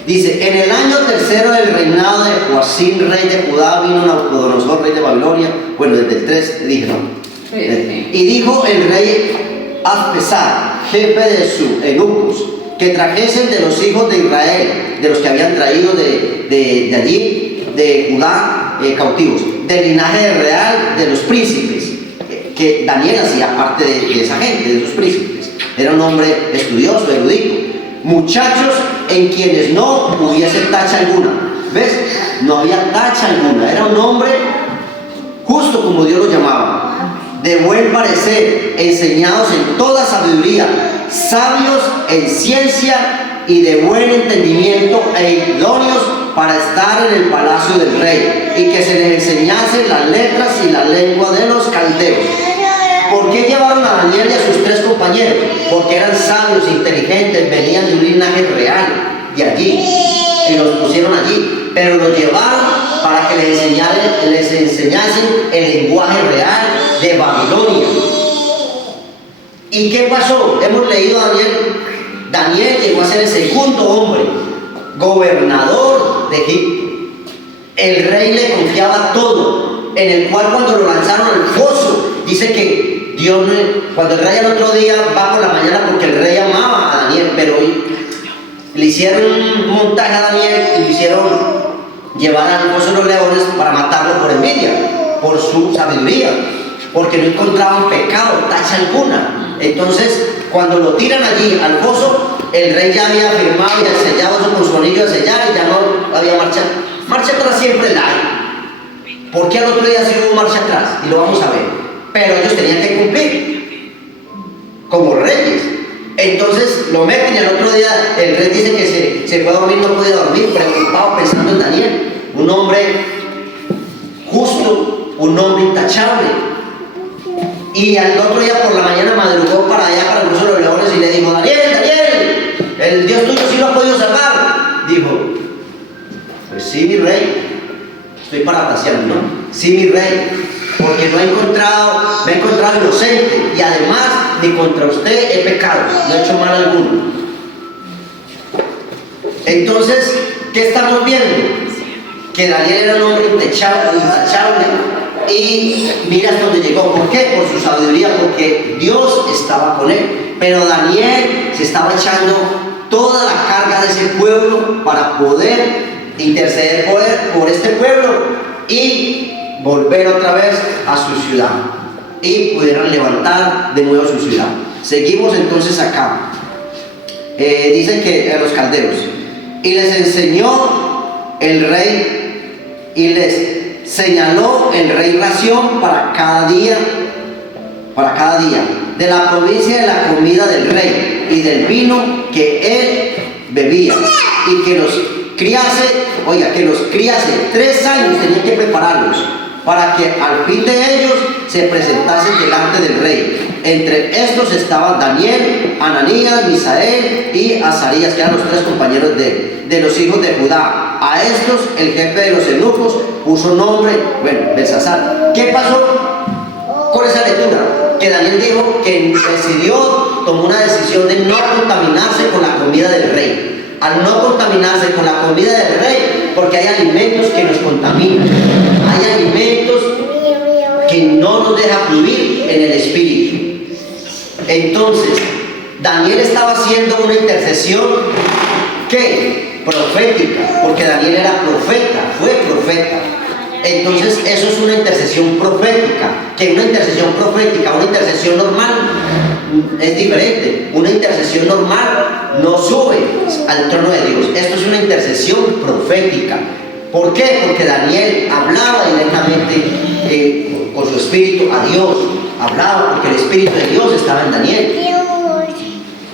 Dice: en el año tercero del reinado de Joacim, rey de Judá, vino Nabucodonosor, rey de Babilonia. Bueno, desde el 3 dije, ¿no? Y dijo el rey Aspesar, jefe de sus eunucos, que trajesen de los hijos de Israel, de los que habían traído de allí, de Judá, cautivos, del linaje real de los príncipes, que Daniel hacía parte de esa gente, de esos príncipes. Era un hombre estudioso, erudito, muchachos en quienes no hubiese tacha alguna. ¿Ves? No había tacha alguna. Era un hombre justo como Dios lo llamaba, de buen parecer, enseñados en toda sabiduría, sabios en ciencia y de buen entendimiento, e idóneos para estar en el palacio del rey, y que se les enseñase las letras y la lengua de los caldeos. ¿Por qué llevaron a Daniel y a sus 3 compañeros? Porque eran sabios, inteligentes, venían de un linaje real de allí, y los pusieron allí, pero los llevaron para que les enseñasen el lenguaje real de Babilonia. ¿Y qué pasó? Hemos leído a Daniel. Daniel llegó a ser el segundo hombre gobernador de Egipto. El rey le confiaba todo, en el cual cuando lo lanzaron al foso, dice que Dios, cuando el rey al otro día va por la mañana, porque el rey amaba a Daniel, pero le hicieron un montaje a Daniel y le hicieron llevar al foso de los leones para matarlo por envidia, por su sabiduría, porque no encontraban pecado, tacha alguna. Entonces, cuando lo tiran allí al foso, el rey ya había firmado y sellado eso con su anillo de sellar, y ya no había marcha atrás, siempre la hay. ¿Por qué al otro día sí hubo marcha atrás? Y lo vamos a ver. Pero ellos tenían que cumplir como reyes. Entonces lo meten y al otro día el rey dice que se fue a dormir, no podía dormir, preocupado, pensando en Daniel, un hombre justo, un hombre intachable. Y al otro día por la mañana madrugó para allá, para el Cruce de los Leones, y le dijo: Daniel, Daniel, el Dios tuyo sí lo ha podido salvar. Dijo: pues sí, mi rey. Estoy parafraseando, ¿no? Sí, mi rey, porque me ha encontrado inocente, y además ni contra usted he pecado, no he hecho mal alguno. Entonces, ¿qué estamos viendo? Que Daniel era un hombre intachable, y mira hasta dónde llegó. ¿Por qué? Por su sabiduría, porque Dios estaba con él. Pero Daniel se estaba echando toda la carga de ese pueblo para poder interceder por este pueblo y volver otra vez a su ciudad, y pudieran levantar de nuevo su ciudad. Seguimos entonces acá. Dice que a los caldeos, y les enseñó el rey, y les señaló el rey ración para cada día, de la provincia de la comida del rey y del vino que él bebía, y que los criase 3 años, tenían que prepararlos para que al fin de ellos se presentasen delante del rey. Entre estos estaban Daniel, Ananías, Misael y Azarías, que eran los 3 compañeros de los hijos de Judá. A estos el jefe de los eunucos puso nombre, Belsasar. ¿Qué pasó con esa lectura? Que Daniel dijo que tomó una decisión de no contaminarse con la comida del rey. Al no contaminarse con la comida del rey, porque hay alimentos que nos contaminan, hay alimentos que no nos dejan fluir en el espíritu. Entonces, Daniel estaba haciendo una intercesión, ¿qué? Profética, porque Daniel era profeta, fue profeta. Entonces, eso es una intercesión profética. Que una intercesión profética, una intercesión normal es diferente. Una intercesión normal no sube al trono de Dios. Esto es una intercesión profética. ¿Por qué? Porque Daniel hablaba directamente con su espíritu a Dios. Hablaba porque el espíritu de Dios estaba en Daniel.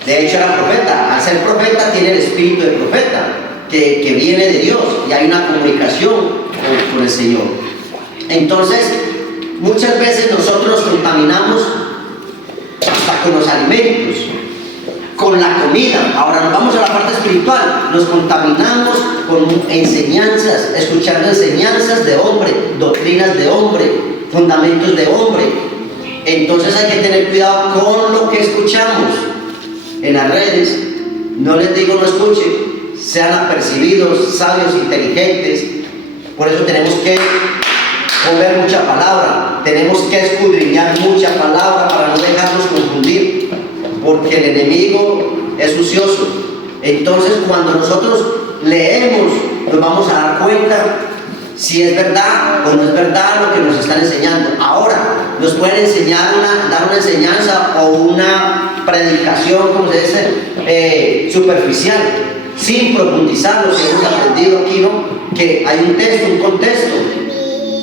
De hecho era profeta. Al ser profeta tiene el espíritu de profeta que viene de Dios, y hay una comunicación con el Señor. Entonces, muchas veces nosotros nos contaminamos hasta con los alimentos, con la comida. Ahora nos vamos a la parte espiritual. Nos contaminamos con enseñanzas, escuchando enseñanzas de hombre, doctrinas de hombre, fundamentos de hombre. Entonces hay que tener cuidado con lo que escuchamos en las redes. No les digo no escuchen, sean apercibidos, sabios, inteligentes. Por eso tenemos que comer mucha palabra, tenemos que escudriñar mucha palabra para no dejarnos confundir, porque el enemigo es sucioso. Entonces, cuando nosotros leemos, nos vamos a dar cuenta si es verdad o no es verdad lo que nos están enseñando. Ahora, nos pueden enseñar dar una enseñanza o una predicación, como se dice, superficial, sin profundizar lo que hemos aprendido aquí, ¿no? Que hay un texto, un contexto,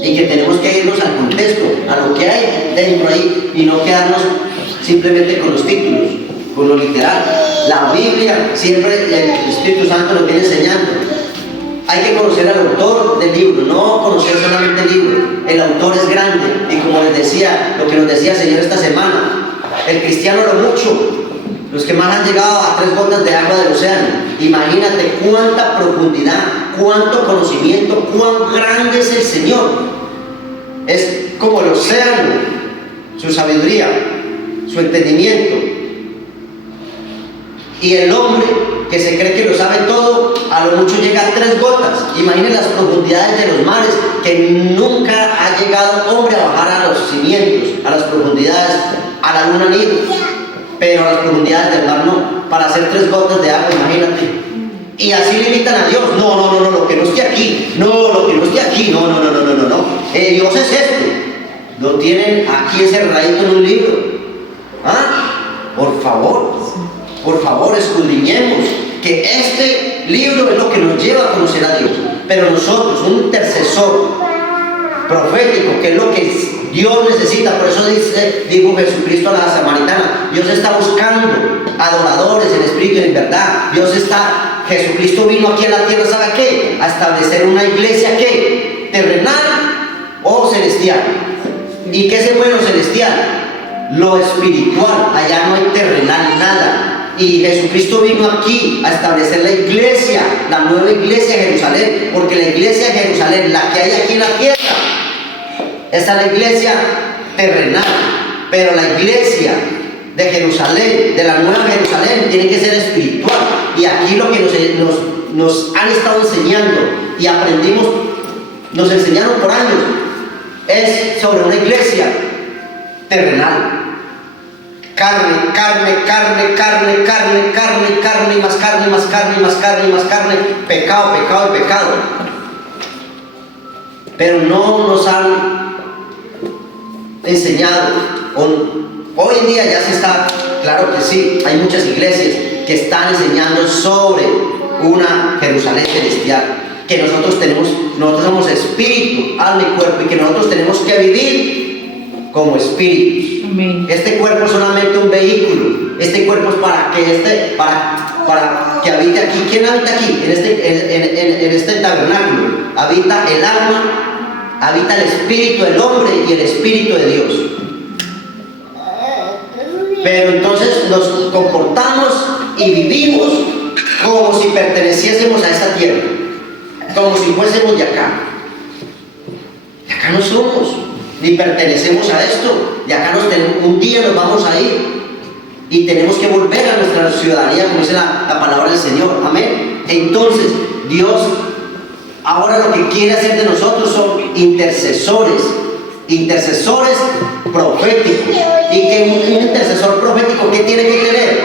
y que tenemos que irnos al contexto, a lo que hay dentro ahí, y no quedarnos simplemente con los títulos, con lo literal. La Biblia, siempre el Espíritu Santo nos viene enseñando. Hay que conocer al autor del libro, no conocer solamente el libro. El autor es grande, y como les decía, lo que nos decía el Señor esta semana, el cristiano lo mucho, los que más han llegado a 3 gotas de agua del océano. Imagínate cuánta profundidad, cuánto conocimiento, cuán grande es el Señor. Es como el océano, su sabiduría, su entendimiento. Y el hombre que se cree que lo sabe todo, a lo mucho llega a 3 gotas. Imaginen las profundidades de los mares, que nunca ha llegado hombre a bajar a los cimientos, a las profundidades, a la luna Nilo. Pero a las profundidades del mar no. Para hacer 3 gotas de agua, imagínate. Y así limitan a Dios. No, lo que no esté aquí. No, lo que no esté aquí. No. Dios es esto. Lo tienen aquí encerradito en un libro. ¿Ah? Por favor, escudriñemos. Que este libro es lo que nos lleva a conocer a Dios. Pero nosotros, un intercesor profético, que es lo que Dios necesita. Por eso dijo Jesucristo a la samaritana: Dios está buscando adoradores en espíritu y en verdad. Jesucristo vino aquí a la tierra, ¿sabe qué? A establecer una iglesia, ¿qué? Terrenal o celestial. ¿Y qué se mueve lo celestial? lo espiritual, allá no hay terrenal nada. Y Jesucristo vino aquí a establecer la iglesia, la nueva iglesia de Jerusalén, porque la iglesia de Jerusalén, la que hay aquí en la tierra, esa es la iglesia terrenal, pero la iglesia de Jerusalén, de la nueva Jerusalén, tiene que ser espiritual. Y aquí lo que nos han estado enseñando y aprendimos, nos enseñaron por años, es sobre una iglesia terrenal. Carne, carne, carne, carne, carne, carne, carne, y más carne, y más carne, y más carne, y más carne, pecado, pecado y pecado. Pero no nos han enseñado. Hoy en día ya se está, claro que sí, hay muchas iglesias que están enseñando sobre una Jerusalén celestial, que nosotros somos espíritu, alma y cuerpo, y que nosotros tenemos que vivir como espíritus. Amén. Este cuerpo es solamente un vehículo. Este cuerpo es para que habite aquí. ¿Quién habita aquí? En este tabernáculo habita el alma, habita el espíritu del hombre y el espíritu de Dios. Pero entonces nos comportamos y vivimos como si perteneciésemos a esta tierra, como si fuésemos de acá. De acá no somos, ni pertenecemos a esto. De acá un día nos vamos a ir y tenemos que volver a nuestra ciudadanía, como dice la palabra del Señor. Amén. Entonces, Dios ahora lo que quiere hacer de nosotros son intercesores proféticos. Y que un intercesor profético, ¿qué tiene que tener?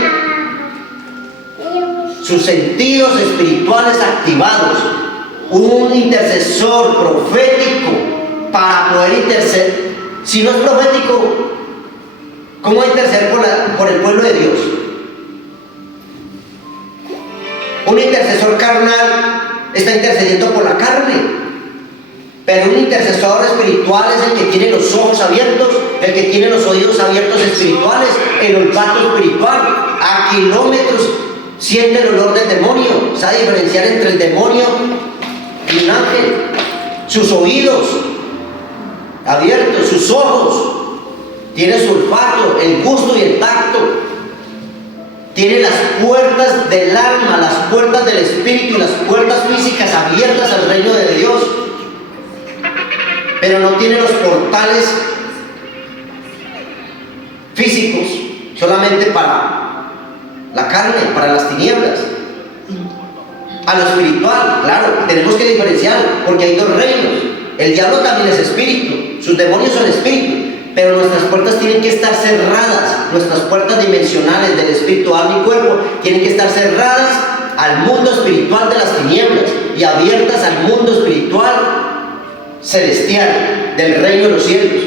Sus sentidos espirituales activados. Un intercesor profético para poder interceder. Si no es profético, ¿cómo va a interceder por el pueblo de Dios? Un intercesor carnal está intercediendo por la carne. Pero un intercesor espiritual es el que tiene los ojos abiertos, el que tiene los oídos abiertos espirituales, el olfato espiritual. A kilómetros siente el olor del demonio, sabe diferenciar entre el demonio y un ángel. Sus oídos abiertos, sus ojos, tiene su olfato, el gusto y el tacto. Tiene las puertas del alma, las puertas del espíritu y las puertas físicas abiertas al reino de Dios. Pero no tiene los portales físicos solamente para la carne, para las tinieblas. A lo espiritual, claro, tenemos que diferenciar, porque hay dos reinos. El diablo también es espíritu, sus demonios son espíritu, pero nuestras puertas tienen que estar cerradas. Nuestras puertas dimensionales del espíritu, alma y cuerpo tienen que estar cerradas al mundo espiritual de las tinieblas y abiertas al mundo espiritual celestial del reino de los cielos.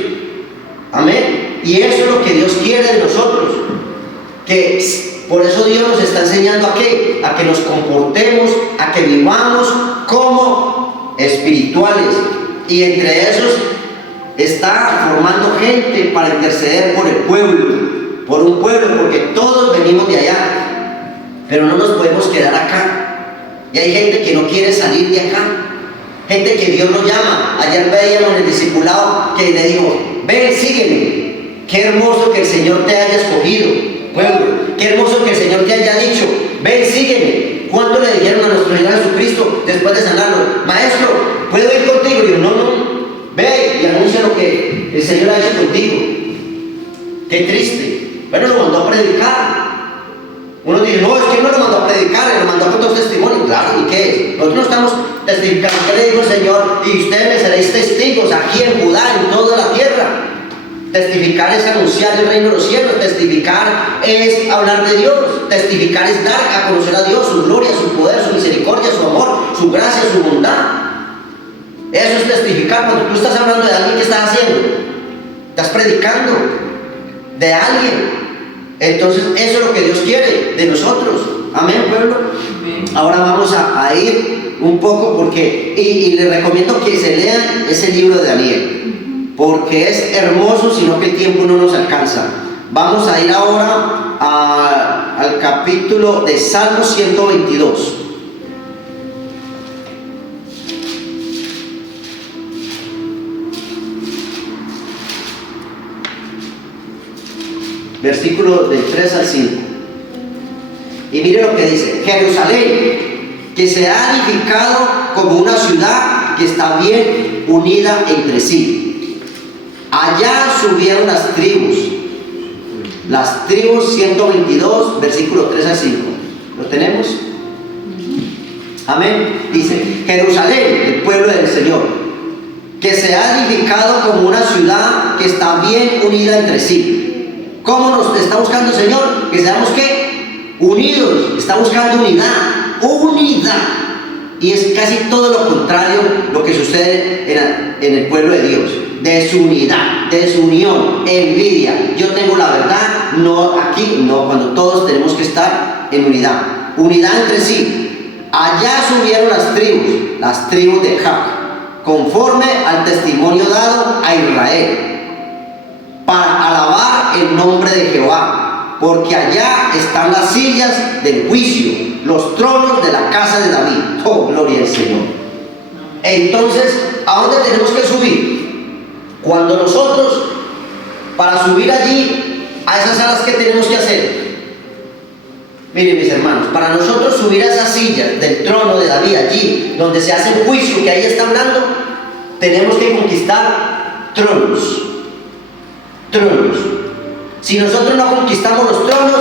Amén. Y eso es lo que Dios quiere de nosotros, que por eso Dios nos está enseñando a que nos comportemos, a que vivamos como espirituales, y entre esos está formando gente para interceder por el pueblo, por un pueblo, porque todos venimos de allá, pero no nos podemos quedar acá. Y hay gente que no quiere salir de acá. Gente que Dios nos llama. Ayer veíamos en el discipulado que le dijo: ven, sígueme. Qué hermoso que el Señor te haya escogido, pueblo. Qué hermoso que el Señor te haya dicho: ven, sígueme. ¿Cuánto le dijeron a nuestro Señor Jesucristo después de sanarlo? Maestro, ¿puedo ir contigo? Y yo: no, ve y anuncia lo que el Señor ha hecho contigo. Qué triste. Bueno, lo mandó a predicar. Uno dice: no, es que no lo mandó a predicar, lo mandó con dos testimonios. Claro, ¿y qué es? Nosotros no estamos testificando. ¿Qué le dijo el Señor? Y ustedes me seréis testigos aquí en Judá, en toda la tierra. Testificar es anunciar el reino de los cielos. Testificar es hablar de Dios. Testificar es dar a conocer a Dios, su gloria, su poder, su misericordia, su amor, su gracia, su bondad. Eso es testificar. Cuando tú estás hablando de alguien, ¿qué estás haciendo? Estás predicando de alguien. Entonces eso es lo que Dios quiere de nosotros. Amén, pueblo. Amén. Ahora vamos a ir un poco porque y les recomiendo que se lean ese libro de Daniel, porque es hermoso, sino que el tiempo no nos alcanza. Vamos a ir ahora al capítulo de Salmo 122. versículo del 3 al 5. Y mire lo que dice: Jerusalén, que se ha edificado como una ciudad que está bien unida entre sí. Allá subieron las tribus 122, versículo 3 al 5. ¿Lo tenemos? Amén. Dice: Jerusalén, el pueblo del Señor, que se ha edificado como una ciudad que está bien unida entre sí. ¿Cómo nos está buscando el Señor? Que seamos ¿qué? Unidos. Está buscando unidad. Y es casi todo lo contrario lo que sucede en el pueblo de Dios. Desunidad, desunión, envidia. Yo tengo la verdad, no aquí, no, cuando todos tenemos que estar en unidad. Unidad entre sí. Allá subieron las tribus de Jacob, conforme al testimonio dado a Israel, para alabar el nombre de Jehová. Porque allá están las sillas del juicio, los tronos de la casa de David. Oh, gloria al Señor. Entonces, ¿a dónde tenemos que subir? Cuando nosotros, para subir allí, a esas salas, ¿qué tenemos que hacer? Miren, mis hermanos, para nosotros subir a esas sillas del trono de David, allí donde se hace el juicio que ahí está hablando, tenemos que conquistar tronos. Si nosotros no conquistamos los tronos,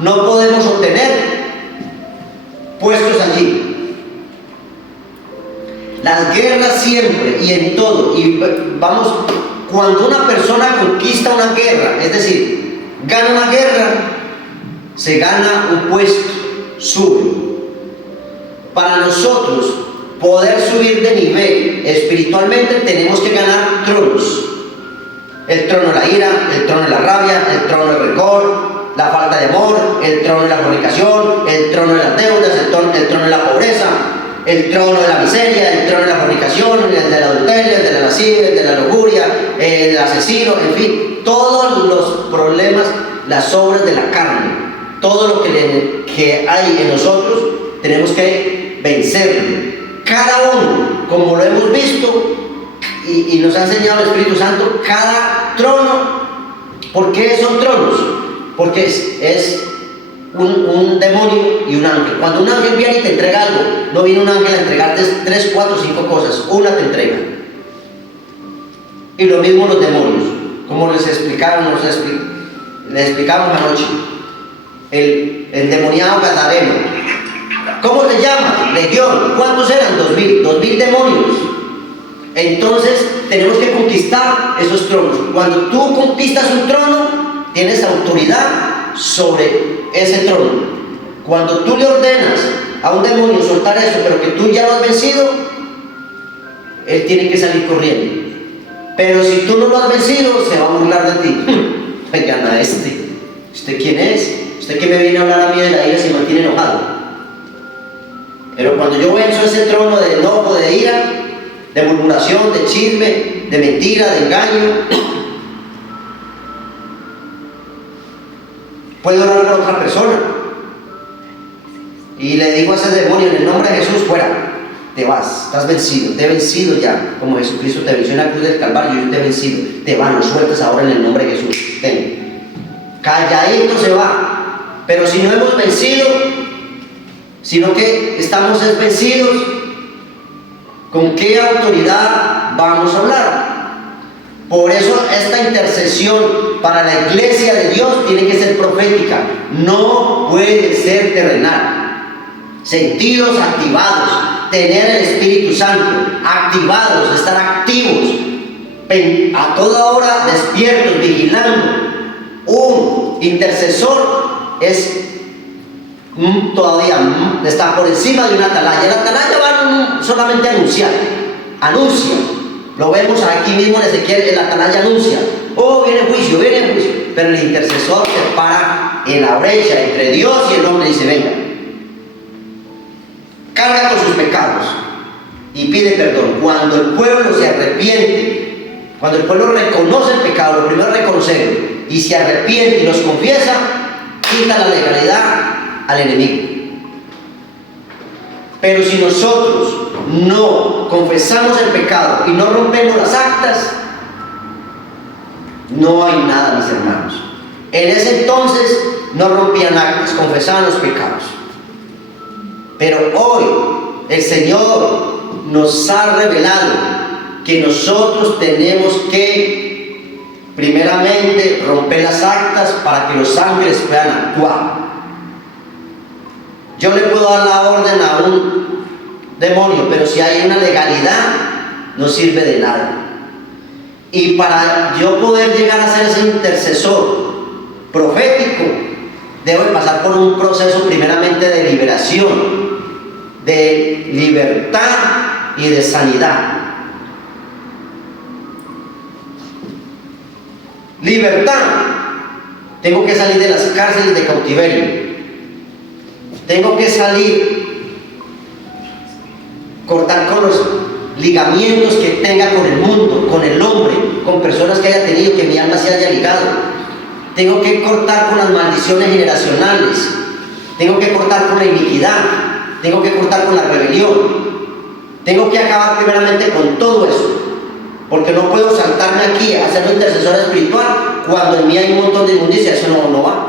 no podemos obtener puestos allí. Las guerras siempre y en todo, y vamos, cuando una persona conquista una guerra, es decir, gana una guerra, se gana un puesto, sube. Para nosotros poder subir de nivel espiritualmente, tenemos que ganar tronos. El trono de la ira, el trono de la rabia, el trono del rencor, la falta de amor, el trono de la fornicación, el trono de las deudas, el trono de la pobreza, el trono de la miseria, el trono de la fornicación, el de la adulterio, el de la lascivia, el de la lujuria, el asesino, en fin, todos los problemas, las obras de la carne, todo lo que hay en nosotros, tenemos que vencerlo. Cada uno, como lo hemos visto, y nos ha enseñado el Espíritu Santo, cada trono. ¿Por qué son tronos? Porque es un demonio y un ángel. Cuando un ángel viene y te entrega algo, no viene un ángel a entregarte 3, 4, 5 cosas, una te entrega. Y lo mismo los demonios, como les explicamos anoche. El endemoniado gadareno, ¿cómo te llamas? Legión. ¿Cuántos eran? 2000 demonios. Entonces tenemos que conquistar esos tronos. Cuando tú conquistas un trono, tienes autoridad sobre ese trono. Cuando tú le ordenas a un demonio soltar eso, pero que tú ya lo has vencido, él tiene que salir corriendo. Pero si tú no lo has vencido, se va a burlar de ti. Oigan a ¿usted quién es? ¿Usted que me viene a hablar a mí de la ira se mantiene enojado? Pero cuando yo venzo ese trono de enojo, de ira, de murmuración, de chisme, de mentira, de engaño, puedo orar por otra persona y le digo a ese demonio: en el nombre de Jesús, fuera, te vas, estás vencido, te he vencido ya, como Jesucristo te venció en la cruz del Calvario, yo te he vencido, te vas, lo sueltas ahora en el nombre de Jesús, calladito se va. Pero si no hemos vencido, sino que estamos vencidos, ¿con qué autoridad vamos a hablar? Por eso esta intercesión para la iglesia de Dios tiene que ser profética, no puede ser terrenal. Sentidos activados, tener el Espíritu Santo activados, estar activos, a toda hora despiertos, vigilando. Un intercesor es todavía está por encima de una atalaya. La atalaya va solamente a anunciar, anuncia. Lo vemos aquí mismo en Ezequiel, en la atalaya anuncia: oh, viene juicio, pero el intercesor se para en la brecha entre Dios y el hombre y dice: venga, carga con sus pecados y pide perdón. Cuando el pueblo se arrepiente, cuando el pueblo reconoce el pecado, lo primero es reconocerlo, y se arrepiente y los confiesa, quita la legalidad al enemigo. Pero si nosotros no confesamos el pecado y no rompemos las actas, no hay nada, mis hermanos. En ese entonces no rompían actas, confesaban los pecados. Pero hoy el Señor nos ha revelado que nosotros tenemos que primeramente romper las actas para que los ángeles puedan actuar. Yo le puedo dar la orden a un demonio, pero si hay una legalidad, no sirve de nada. Y para yo poder llegar a ser ese intercesor profético, debo pasar por un proceso primeramente de liberación, de libertad y de sanidad. Libertad. Tengo que salir de las cárceles de cautiverio. Tengo que salir, cortar con los ligamientos que tenga con el mundo, con el hombre, con personas que haya tenido, que mi alma se haya ligado. Tengo que cortar con las maldiciones generacionales. Tengo que cortar con la iniquidad. Tengo que cortar con la rebelión. Tengo que acabar primeramente con todo eso. Porque no puedo saltarme aquí a ser un intercesor espiritual cuando en mí hay un montón de inmundicia. Eso no va.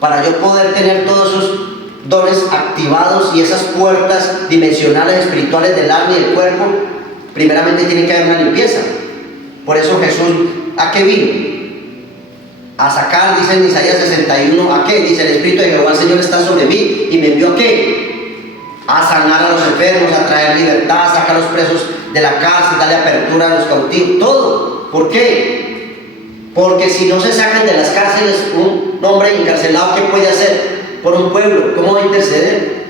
Para yo poder tener todos esos dones activados y esas puertas dimensionales espirituales del alma y del cuerpo, primeramente tiene que haber una limpieza. Por eso Jesús, ¿a qué vino? A sacar, dice en Isaías 61, ¿a qué? Dice: el Espíritu de Jehová el Señor está sobre mí y me envió ¿a qué? A sanar a los enfermos, a traer libertad, a sacar a los presos de la cárcel, darle apertura a los cautivos, todo. ¿Por qué? Porque si no se sacan de las cárceles un hombre encarcelado, ¿qué puede hacer por un pueblo? ¿Cómo va a interceder?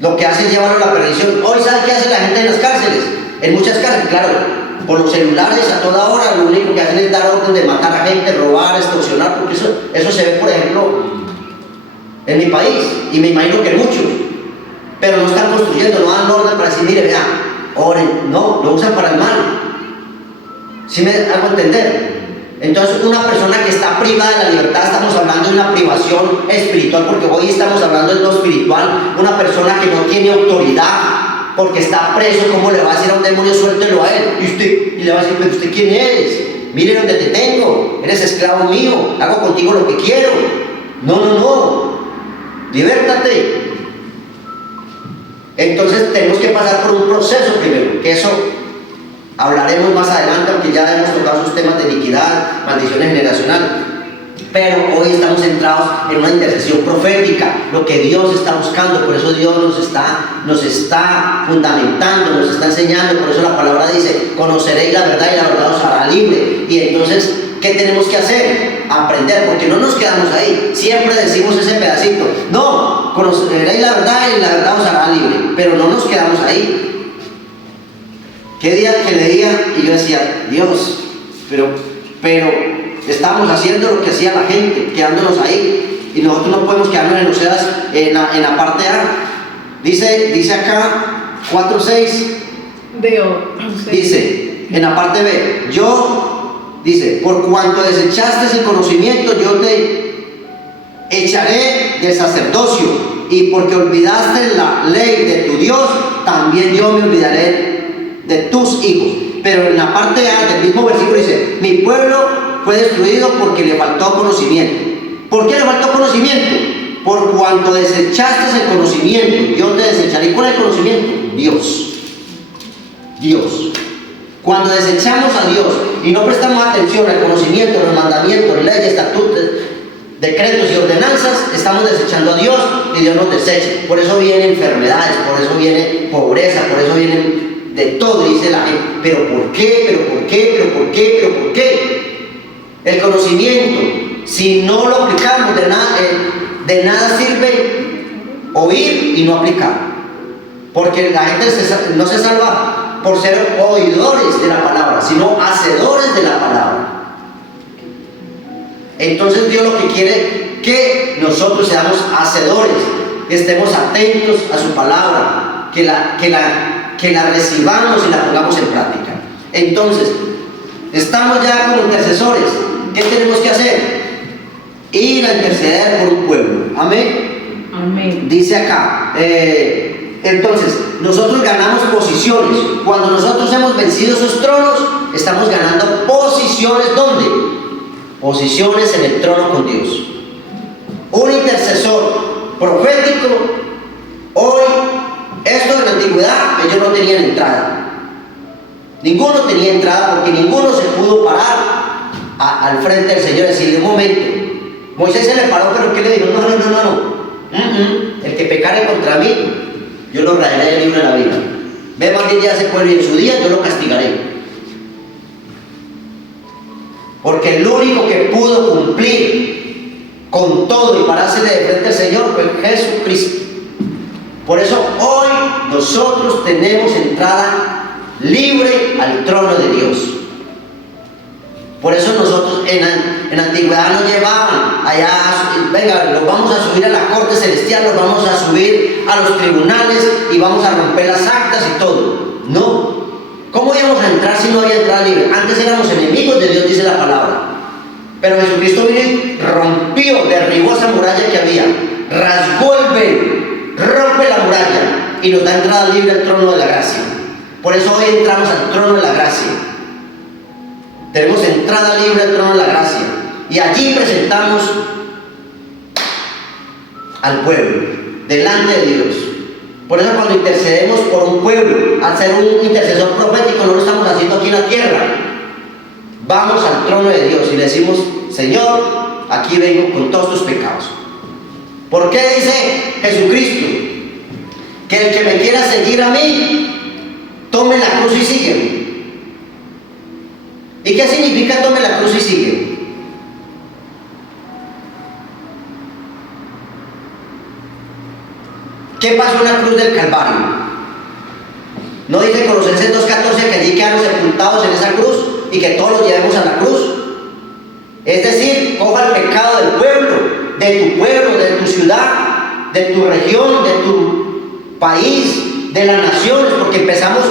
Lo que hace es llevarlo a la perdición. Hoy, ¿sabe qué hace la gente en las cárceles? En muchas cárceles, claro, por los celulares a toda hora, lo único que hacen es dar orden de matar a gente, robar, extorsionar, porque eso se ve, por ejemplo, en mi país, y me imagino que en muchos, pero no están construyendo, no dan orden para decir: mire, vea, oren. No, lo usan para el mal. ¿Sí me hago entender? Entonces, una persona que está privada de la libertad, estamos hablando de una privación espiritual, porque hoy estamos hablando de lo espiritual. Una persona que no tiene autoridad porque está preso, ¿cómo le va a decir a un demonio: suéltelo a él? Y le va a decir: pero ¿usted quién es? Mire donde te tengo, eres esclavo mío, hago contigo lo que quiero. No, libértate. Entonces tenemos que pasar por un proceso primero, que eso hablaremos más adelante, porque ya hemos tocado esos temas de iniquidad, maldiciones generacionales. Pero hoy estamos centrados en una intercesión profética, lo que Dios está buscando. Por eso Dios nos está fundamentando, nos está enseñando. Por eso la palabra dice: conoceréis la verdad y la verdad os hará libre. Y entonces, ¿qué tenemos que hacer? Aprender, porque no nos quedamos ahí. Siempre decimos ese pedacito: no, conoceréis la verdad y la verdad os hará libre. Pero no nos quedamos ahí. ¿Qué día que leía y yo decía: Dios, pero estamos haciendo lo que hacía la gente, quedándonos ahí, y nosotros no podemos quedarnos en Oseas, en la parte A. Dice acá 4:6. Veo. Dice en la parte B: dice, por cuanto desechaste el conocimiento, yo te echaré del sacerdocio, y porque olvidaste la ley de tu Dios, también yo me olvidaré de tus hijos. Pero en la parte A del mismo versículo dice: mi pueblo fue destruido porque le faltó conocimiento. ¿Por qué le faltó conocimiento? Por cuanto desechaste el conocimiento, yo te desecharé. ¿Cuál es el conocimiento? Dios. Cuando desechamos a Dios y no prestamos atención al conocimiento, los mandamientos, leyes, estatutos, decretos y ordenanzas, estamos desechando a Dios y Dios nos desecha. Por eso vienen enfermedades, por eso viene pobreza, por eso vienen de todo, dice la gente. ¿Pero por qué? El conocimiento, si no lo aplicamos, de nada sirve oír y no aplicar. Porque la gente no se salva por ser oidores de la palabra, sino hacedores de la palabra. Entonces Dios lo que quiere que nosotros seamos hacedores, que estemos atentos a su palabra, que la recibamos y la pongamos en práctica. Entonces, estamos ya como intercesores. ¿Qué tenemos que hacer? Ir a interceder por un pueblo. Amén. Dice acá, entonces, nosotros ganamos posiciones. Cuando nosotros hemos vencido esos tronos, estamos ganando posiciones. ¿Dónde? posiciones en el trono con Dios. Un intercesor profético, hoy, esto en la antigüedad, ellos no tenían entrada. Ninguno tenía entrada porque ninguno se pudo parar al frente del Señor y decirle: un momento. Moisés se le paró, pero ¿qué le dijo? No. El que pecare contra mí, yo lo raeré del libro de la vida. Ve más bien ya ese pueblo y en su día yo lo castigaré. Porque el único que pudo cumplir con todo y pararse de frente al Señor fue Jesucristo. Por eso hoy nosotros tenemos entrada libre al trono de Dios. Por eso nosotros en la antigüedad nos llevaban allá, venga, los vamos a subir a la corte celestial, los vamos a subir a los tribunales y vamos a romper las actas y todo. No. ¿Cómo íbamos a entrar si no había entrada libre? Antes éramos enemigos de Dios, dice la palabra. Pero Jesucristo vino y rompió, derribó esa muralla que había, rasgó el velo, rompe la muralla y nos da entrada libre al trono de la gracia. Por eso hoy entramos al trono de la gracia. Tenemos entrada libre al trono de la gracia. Y allí presentamos al pueblo, delante de Dios. Por eso cuando intercedemos por un pueblo, al ser un intercesor profético, no lo estamos haciendo aquí en la tierra. Vamos al trono de Dios y le decimos: Señor, aquí vengo con todos tus pecados. ¿Por qué dice Jesucristo? Que el que me quiera seguir a mí, tome la cruz y sígueme. ¿Y qué significa tome la cruz y sígueme? ¿Qué pasó en la cruz del Calvario? ¿No dice Colosenses 2:14 que allí quedaron sepultados en esa cruz y que todos los llevemos a la cruz? Es decir, coja el pecado del pueblo, de tu ciudad, de tu región, de tu país, de las naciones, porque empezamos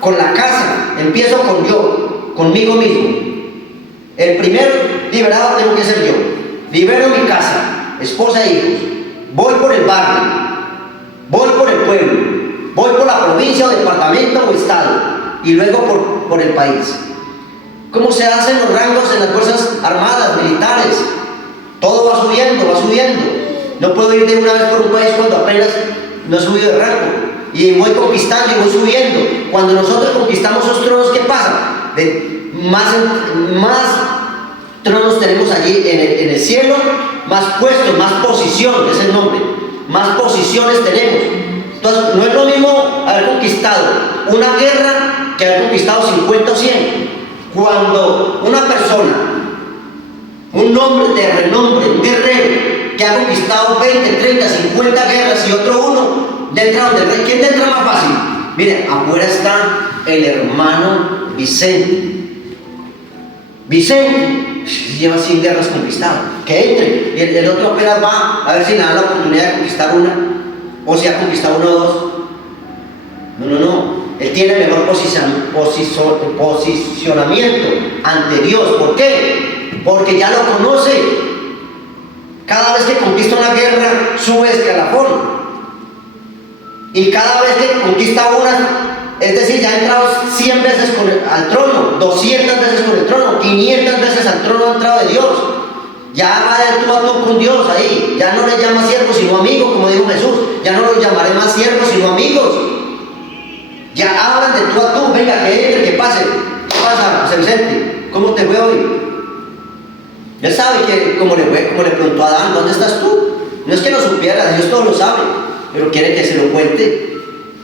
con la casa. Empiezo con yo, conmigo mismo. El primer liberado tengo que ser yo. Libero mi casa, esposa e hijos. Voy por el barrio, voy por el pueblo, voy por la provincia o departamento o estado, y luego por el país. ¿Cómo se hacen los rangos en las fuerzas armadas, militares? Todo va subiendo. No puedo ir de una vez por un país cuando apenas no he subido de rango. Y voy conquistando y voy subiendo. Cuando nosotros conquistamos esos tronos, ¿qué pasa? Más tronos tenemos allí en el cielo, más puestos, más posición, es el nombre. Más posiciones tenemos. Entonces, no es lo mismo haber conquistado una guerra que haber conquistado 50 o 100. Cuando una persona, un hombre de renombre, un guerrero, que ha conquistado 20, 30, 50 guerras y otro uno, dentro del rey, ¿quién entra más fácil? Mire, afuera está el hermano Vicente. Vicente lleva 100 guerras conquistadas. Que entre. Y el otro apenas va a ver si le da la oportunidad de conquistar una, o si ha conquistado uno o dos. No. Él tiene mejor posicionamiento ante Dios. ¿Por qué? Porque ya lo conoce. Cada vez que conquista una guerra, sube escalafón. Y cada vez que conquista una, es decir, ya ha entrado 100 veces al trono, 200 veces con el trono, 500 veces al trono ha entrado de Dios. Ya va de tú a tú con Dios ahí. Ya no le llama siervos sino amigos, como dijo Jesús. Ya no los llamaré más siervos sino amigos. Ya hablan de tú a tú. Venga, que entre, que pase. ¿Qué pasa, José Vicente? ¿Cómo te fue hoy? Él sabe que como le preguntó a Adán: ¿dónde estás tú? No es que lo supiera, Dios todo lo sabe, pero quiere que se lo cuente.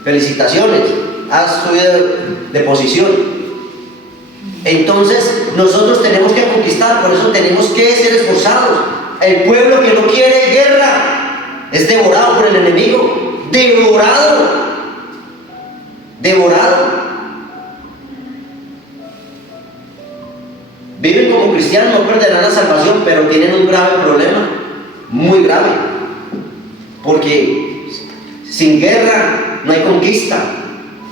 Felicitaciones, has subido de posición. Entonces nosotros tenemos que conquistar, por eso tenemos que ser esforzados. El pueblo que no quiere guerra es devorado por el enemigo. Devorado. Viven como cristianos, no perderán la salvación, pero tienen un grave problema, muy grave, porque sin guerra no hay conquista.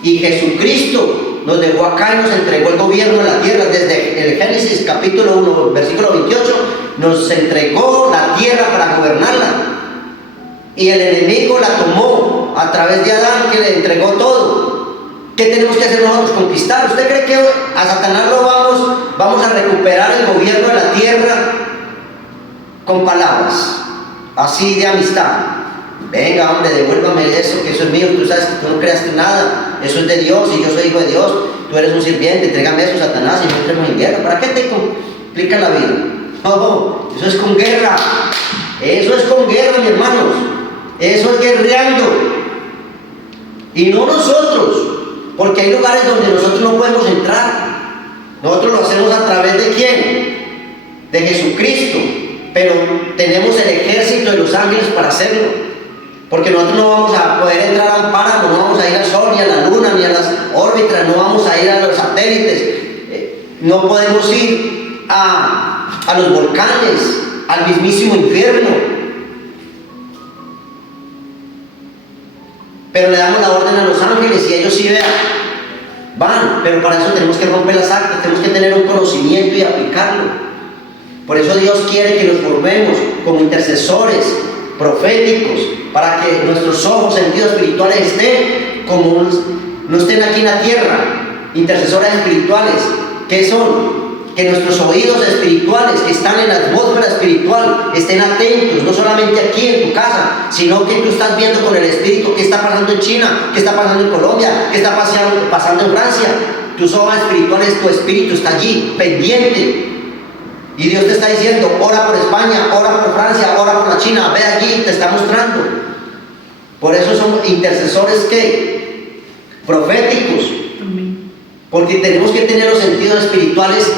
Y Jesucristo nos dejó acá y nos entregó el gobierno de la tierra. Desde el Génesis capítulo 1, versículo 28, nos entregó la tierra para gobernarla. Y el enemigo la tomó a través de Adán, que le entregó todo. ¿Qué tenemos que hacer nosotros? Conquistar. ¿Usted cree que a Satanás lo vamos a recuperar el gobierno de la tierra con palabras así de amistad? Venga, hombre, devuélvame eso, que eso es mío. Tú sabes que tú no creaste nada, eso es de Dios y yo soy hijo de Dios. Tú eres un sirviente, entrégame eso, Satanás, y no entremos en guerra. ¿Para qué te complica la vida? No, eso es con guerra. Eso es con guerra, mis hermanos. Eso es guerreando. Y no nosotros. Porque hay lugares donde nosotros no podemos entrar. Nosotros lo hacemos a través de ¿quién? De Jesucristo. Pero tenemos el ejército de los ángeles para hacerlo. Porque nosotros no vamos a poder entrar al páramo, no vamos a ir al sol, ni a la luna, ni a las órbitas, no vamos a ir a los satélites. No podemos ir a los volcanes, al mismísimo infierno. Pero le damos la orden a los ángeles y ellos sí van, pero para eso tenemos que romper las actas, tenemos que tener un conocimiento y aplicarlo. Por eso Dios quiere que nos formemos como intercesores proféticos, para que nuestros ojos, sentidos espirituales estén como no estén aquí en la tierra. Intercesores espirituales, ¿qué son? Que nuestros oídos espirituales que están en la atmósfera espiritual estén atentos, no solamente aquí en tu casa, sino que tú estás viendo con el espíritu qué está pasando en China, qué está pasando en Colombia, qué está pasando en Francia. Tus ojos espirituales, tu espíritu está allí, pendiente. Y Dios te está diciendo, ora por España, ora por Francia, ora por la China, ve allí, te está mostrando. Por eso son intercesores que proféticos, porque tenemos que tener los sentidos espirituales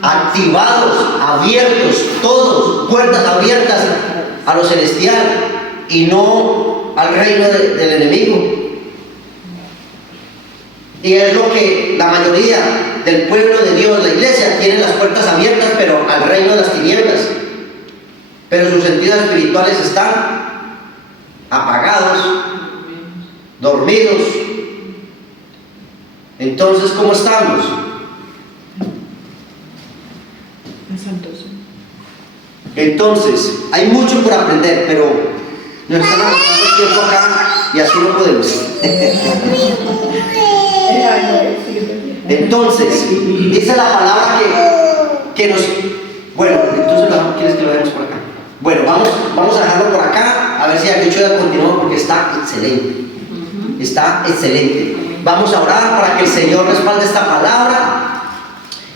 activados, abiertos, todos, puertas abiertas a lo celestial y no al reino del enemigo. Y es lo que la mayoría del pueblo de Dios, la iglesia, tiene las puertas abiertas, pero al reino de las tinieblas. Pero sus sentidos espirituales están apagados, dormidos. Entonces, ¿cómo estamos? Entonces, hay mucho por aprender, pero nos están avanzando el tiempo acá y así no podemos. Entonces, dice la palabra que nos... Bueno, entonces ¿quieres que lo veamos por acá? Bueno, vamos a dejarlo por acá, a ver si el dicho ya continúa porque está excelente. Está excelente. Vamos a orar para que el Señor respalde esta palabra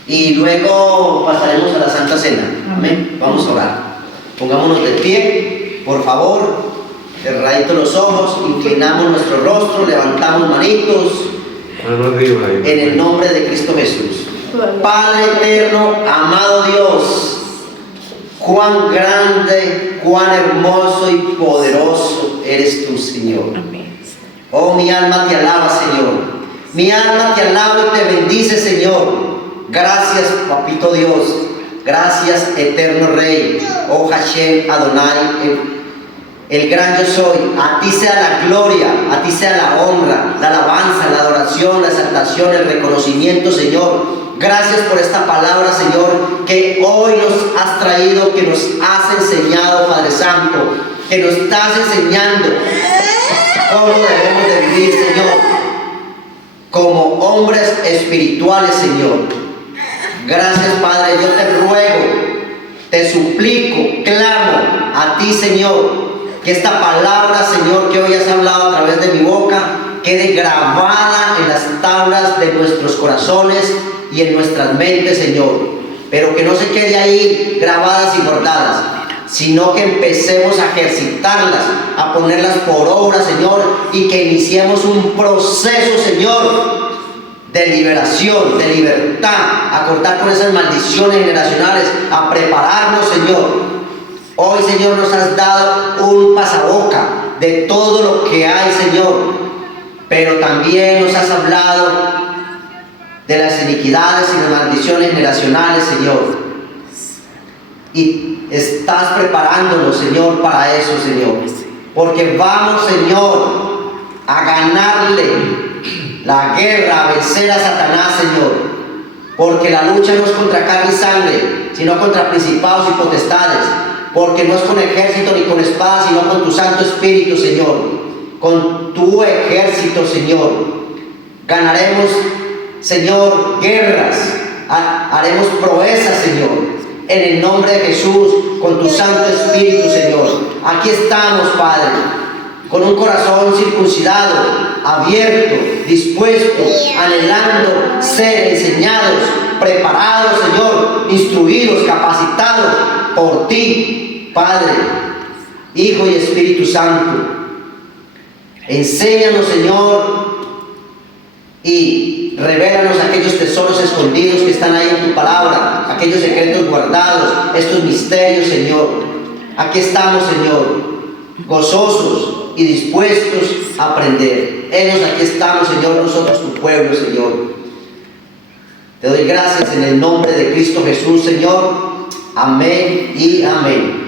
y luego pasaremos a la Santa Cena. Amén. Vamos a orar. Pongámonos de pie, por favor. Cerraditos los ojos, inclinamos nuestro rostro, levantamos manitos. En el nombre de Cristo Jesús. Padre eterno, amado Dios, cuán grande, cuán hermoso y poderoso eres tú, Señor. Oh, mi alma te alaba, Señor. Mi alma te alaba y te bendice, Señor. Gracias, Papito Dios. Gracias, eterno Rey. Oh, Hashem Adonai, el gran yo soy. A ti sea la gloria, a ti sea la honra, la alabanza, la adoración, la exaltación, el reconocimiento, Señor. Gracias por esta palabra, Señor, que hoy nos has traído, que nos has enseñado, Padre Santo, que nos estás enseñando cómo debemos de vivir, Señor, como hombres espirituales, Señor. Gracias, Padre, yo te ruego, te suplico, clamo a ti, Señor, que esta palabra, Señor, que hoy has hablado a través de mi boca, quede grabada en las tablas de nuestros corazones y en nuestras mentes, Señor. Pero que no se quede ahí grabadas y guardadas, sino que empecemos a ejercitarlas, a ponerlas por obra, Señor, y que iniciemos un proceso, Señor, de liberación, de libertad, a cortar con esas maldiciones generacionales, a prepararnos, Señor. Hoy, Señor, nos has dado un pasaboca de todo lo que hay, Señor, pero también nos has hablado de las iniquidades y las maldiciones generacionales, Señor. Y estás preparándonos, Señor, para eso, Señor. Porque vamos, Señor, a ganarle la guerra, a vencer a Satanás, Señor. Porque la lucha no es contra carne y sangre, sino contra principados y potestades. Porque no es con ejército ni con espada, sino con tu Santo Espíritu, Señor. Con tu ejército, Señor. Ganaremos, Señor, guerras. Haremos proezas, Señor. En el nombre de Jesús, con tu Santo Espíritu, Señor. Aquí estamos, Padre, con un corazón circuncidado, abierto, dispuesto, anhelando ser enseñados, preparados, Señor, instruidos, capacitados por ti, Padre, Hijo y Espíritu Santo. Enséñanos, Señor, y revélanos aquellos tesoros escondidos que están ahí en tu palabra, aquellos secretos guardados, estos misterios, Señor. Aquí estamos, Señor, gozosos y dispuestos a aprender. Aquí estamos, Señor, nosotros tu pueblo, Señor. Te doy gracias en el nombre de Cristo Jesús, Señor. Amén y amén.